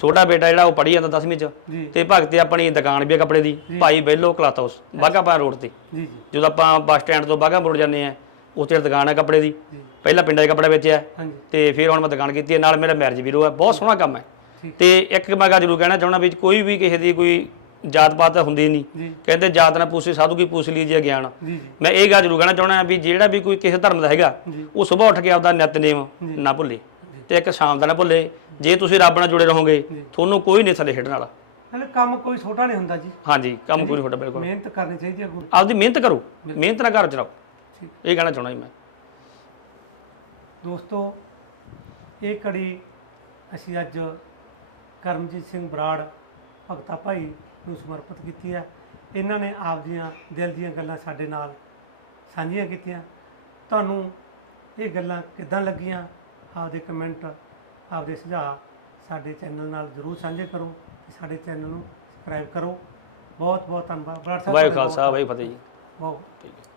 ਛੋਟਾ ਬੇਟਾ ਜਿਹੜਾ ਉਹ ਪੜ੍ਹੀ ਜਾਂਦਾ 10ਵੀਂ ਚ। ਤੇ ਭਗਤ ਤੇ ਆਪਣੀ ਦੁਕਾਨ ਵੀ ਹੈ ਕੱਪੜੇ ਦੀ। ਭਾਈ ਬੈਲੋ ਕਲਾਥ ਹਾਊਸ ਬਾਘਾਪਾ ਰੋਡ ਤੇ। ਜਦੋਂ ਆਪਾਂ ਬੱਸ ਸਟੈਂਡ ਤੋਂ ਬਾਘਾ ਮੋੜ ਜਾਂਦੇ ਆ ਉੱਥੇ ਦੁਕਾਨ ਹੈ ਕੱਪੜੇ ਦੀ। ਪਹਿਲਾਂ ਪਿੰਡਾਂ 'ਚ ਕੱਪੜਾ ਵੇਚਿਆ। ਤੇ ਫਿਰ ਹੁਣ ਮੈਂ ਦੁਕਾਨ ਕੀਤੀ ਹੈ ਨਾਲ ਮੇਰਾ ਮੈਰਿਜ ਵੀਰੋ ਹੈ ਬਹੁਤ ਸੋਹਣਾ ਕੰਮ ਹੈ। ਤੇ ਇੱਕ ਮੈਂ ਗੱਲ ਜ਼ਰੂਰ ਕਹਿਣਾ ਚਾਹੁੰਦਾ ਵੀ ਕੋਈ ਵੀ ਕਿਸੇ ਦੀ ਕੋਈ ਜਾਤ ਪਾਤ ਹੁੰਦੀ ਨਹੀਂ। ਕਹਿੰਦੇ ਜਾਤ ਨਾ ਪੁੱਛੇ ਸਾਧੂ ਕੀ ਪੁੱਛ ਲੀਜੀਏ ਗਿਆਨ। ਮੈਂ ਇਹ ਗੱਲ ਜ਼ਰੂਰ ਕਹਿਣਾ ਚਾਹੁੰਦਾ ਵੀ ਜਿਹੜਾ ਵੀ ਕੋਈ ਕਿਸੇ ਧਰਮ ਦਾ ਹੈਗਾ। ਉਹ ਸਵੇਰ ਉੱਠ ਕੇ ਆਪਦਾ ਨਿਤਨੇਮ ਨਾ ਭੁੱਲੇ ਤੇ ਇੱਕ ਸ਼ਾਮ ਦਾ ਨਾ ਭੁੱਲੇ। ਜੇ ਤੁਸੀਂ ਰੱਬ ਨਾਲ ਜੁੜੇ ਰਹੋਗੇ ਤੁਹਾਨੂੰ ਕੋਈ ਨਹੀਂ ਥੱਲੇ ਛੱਡਣ ਵਾਲਾ। ਹਲੇ ਕੰਮ ਕੋਈ ਛੋਟਾ ਨਹੀਂ ਹੁੰਦਾ ਜੀ। ਹਾਂਜੀ ਕੰਮ ਕੋਈ ਤੁਹਾਡਾ ਬਿਲਕੁਲ। ਮਿਹਨਤ ਕਰਨੀ ਚਾਹੀਦੀ ਹੈ ਗੁਰੂ ਆਪਦੀ ਮਿਹਨਤ ਕਰੋ। ਮਿਹਨਤ ਨਾਲ ਘਰ ਚਲਾਓ ਠੀਕ। ਇਹ ਕਹਿਣਾ ਚਾਹੁੰਦਾ ਜੀ ਮੈਂ। ਦੋਸਤੋ ਇਹ ਕੜੀ ਅਸੀਂ ਅੱਜ ਕਰਮਜੀਤ ਸਿੰਘ ਬਰਾੜ ਭਗਤਾ ਭਾਈ ਨੂੰ ਸਮਰਪਿਤ ਕੀਤੀ ਹੈ। ਇਹਨਾਂ ਨੇ ਆਪ ਦੀਆਂ ਦਿਲ ਦੀਆਂ ਗੱਲਾਂ ਸਾਡੇ ਨਾਲ ਸਾਂਝੀਆਂ ਕੀਤੀਆਂ। ਤੁਹਾਨੂੰ ਇਹ ਗੱਲਾਂ ਕਿੱਦਾਂ ਲੱਗੀਆਂ? ਆਪਦੇ ਕਮੈਂਟ ਆਪਦੇ ਸੁਝਾਅ ਸਾਡੇ ਚੈਨਲ ਨਾਲ ਜ਼ਰੂਰ ਸਾਂਝੇ ਕਰੋ ਤੇ ਸਾਡੇ ਚੈਨਲ ਨੂੰ ਸਬਸਕ੍ਰਾਈਬ ਕਰੋ। ਬਹੁਤ ਬਹੁਤ ਧੰਨਵਾਦ ਸਾਹਿਬ ਵਾਹਿਗੁਰੂ ਖਾਲਸਾ ਵਾਹਿਗੁਰੂ ਫਤਿਹ ਜੀ। ਬਹੁਤ ਠੀਕ ਹੈ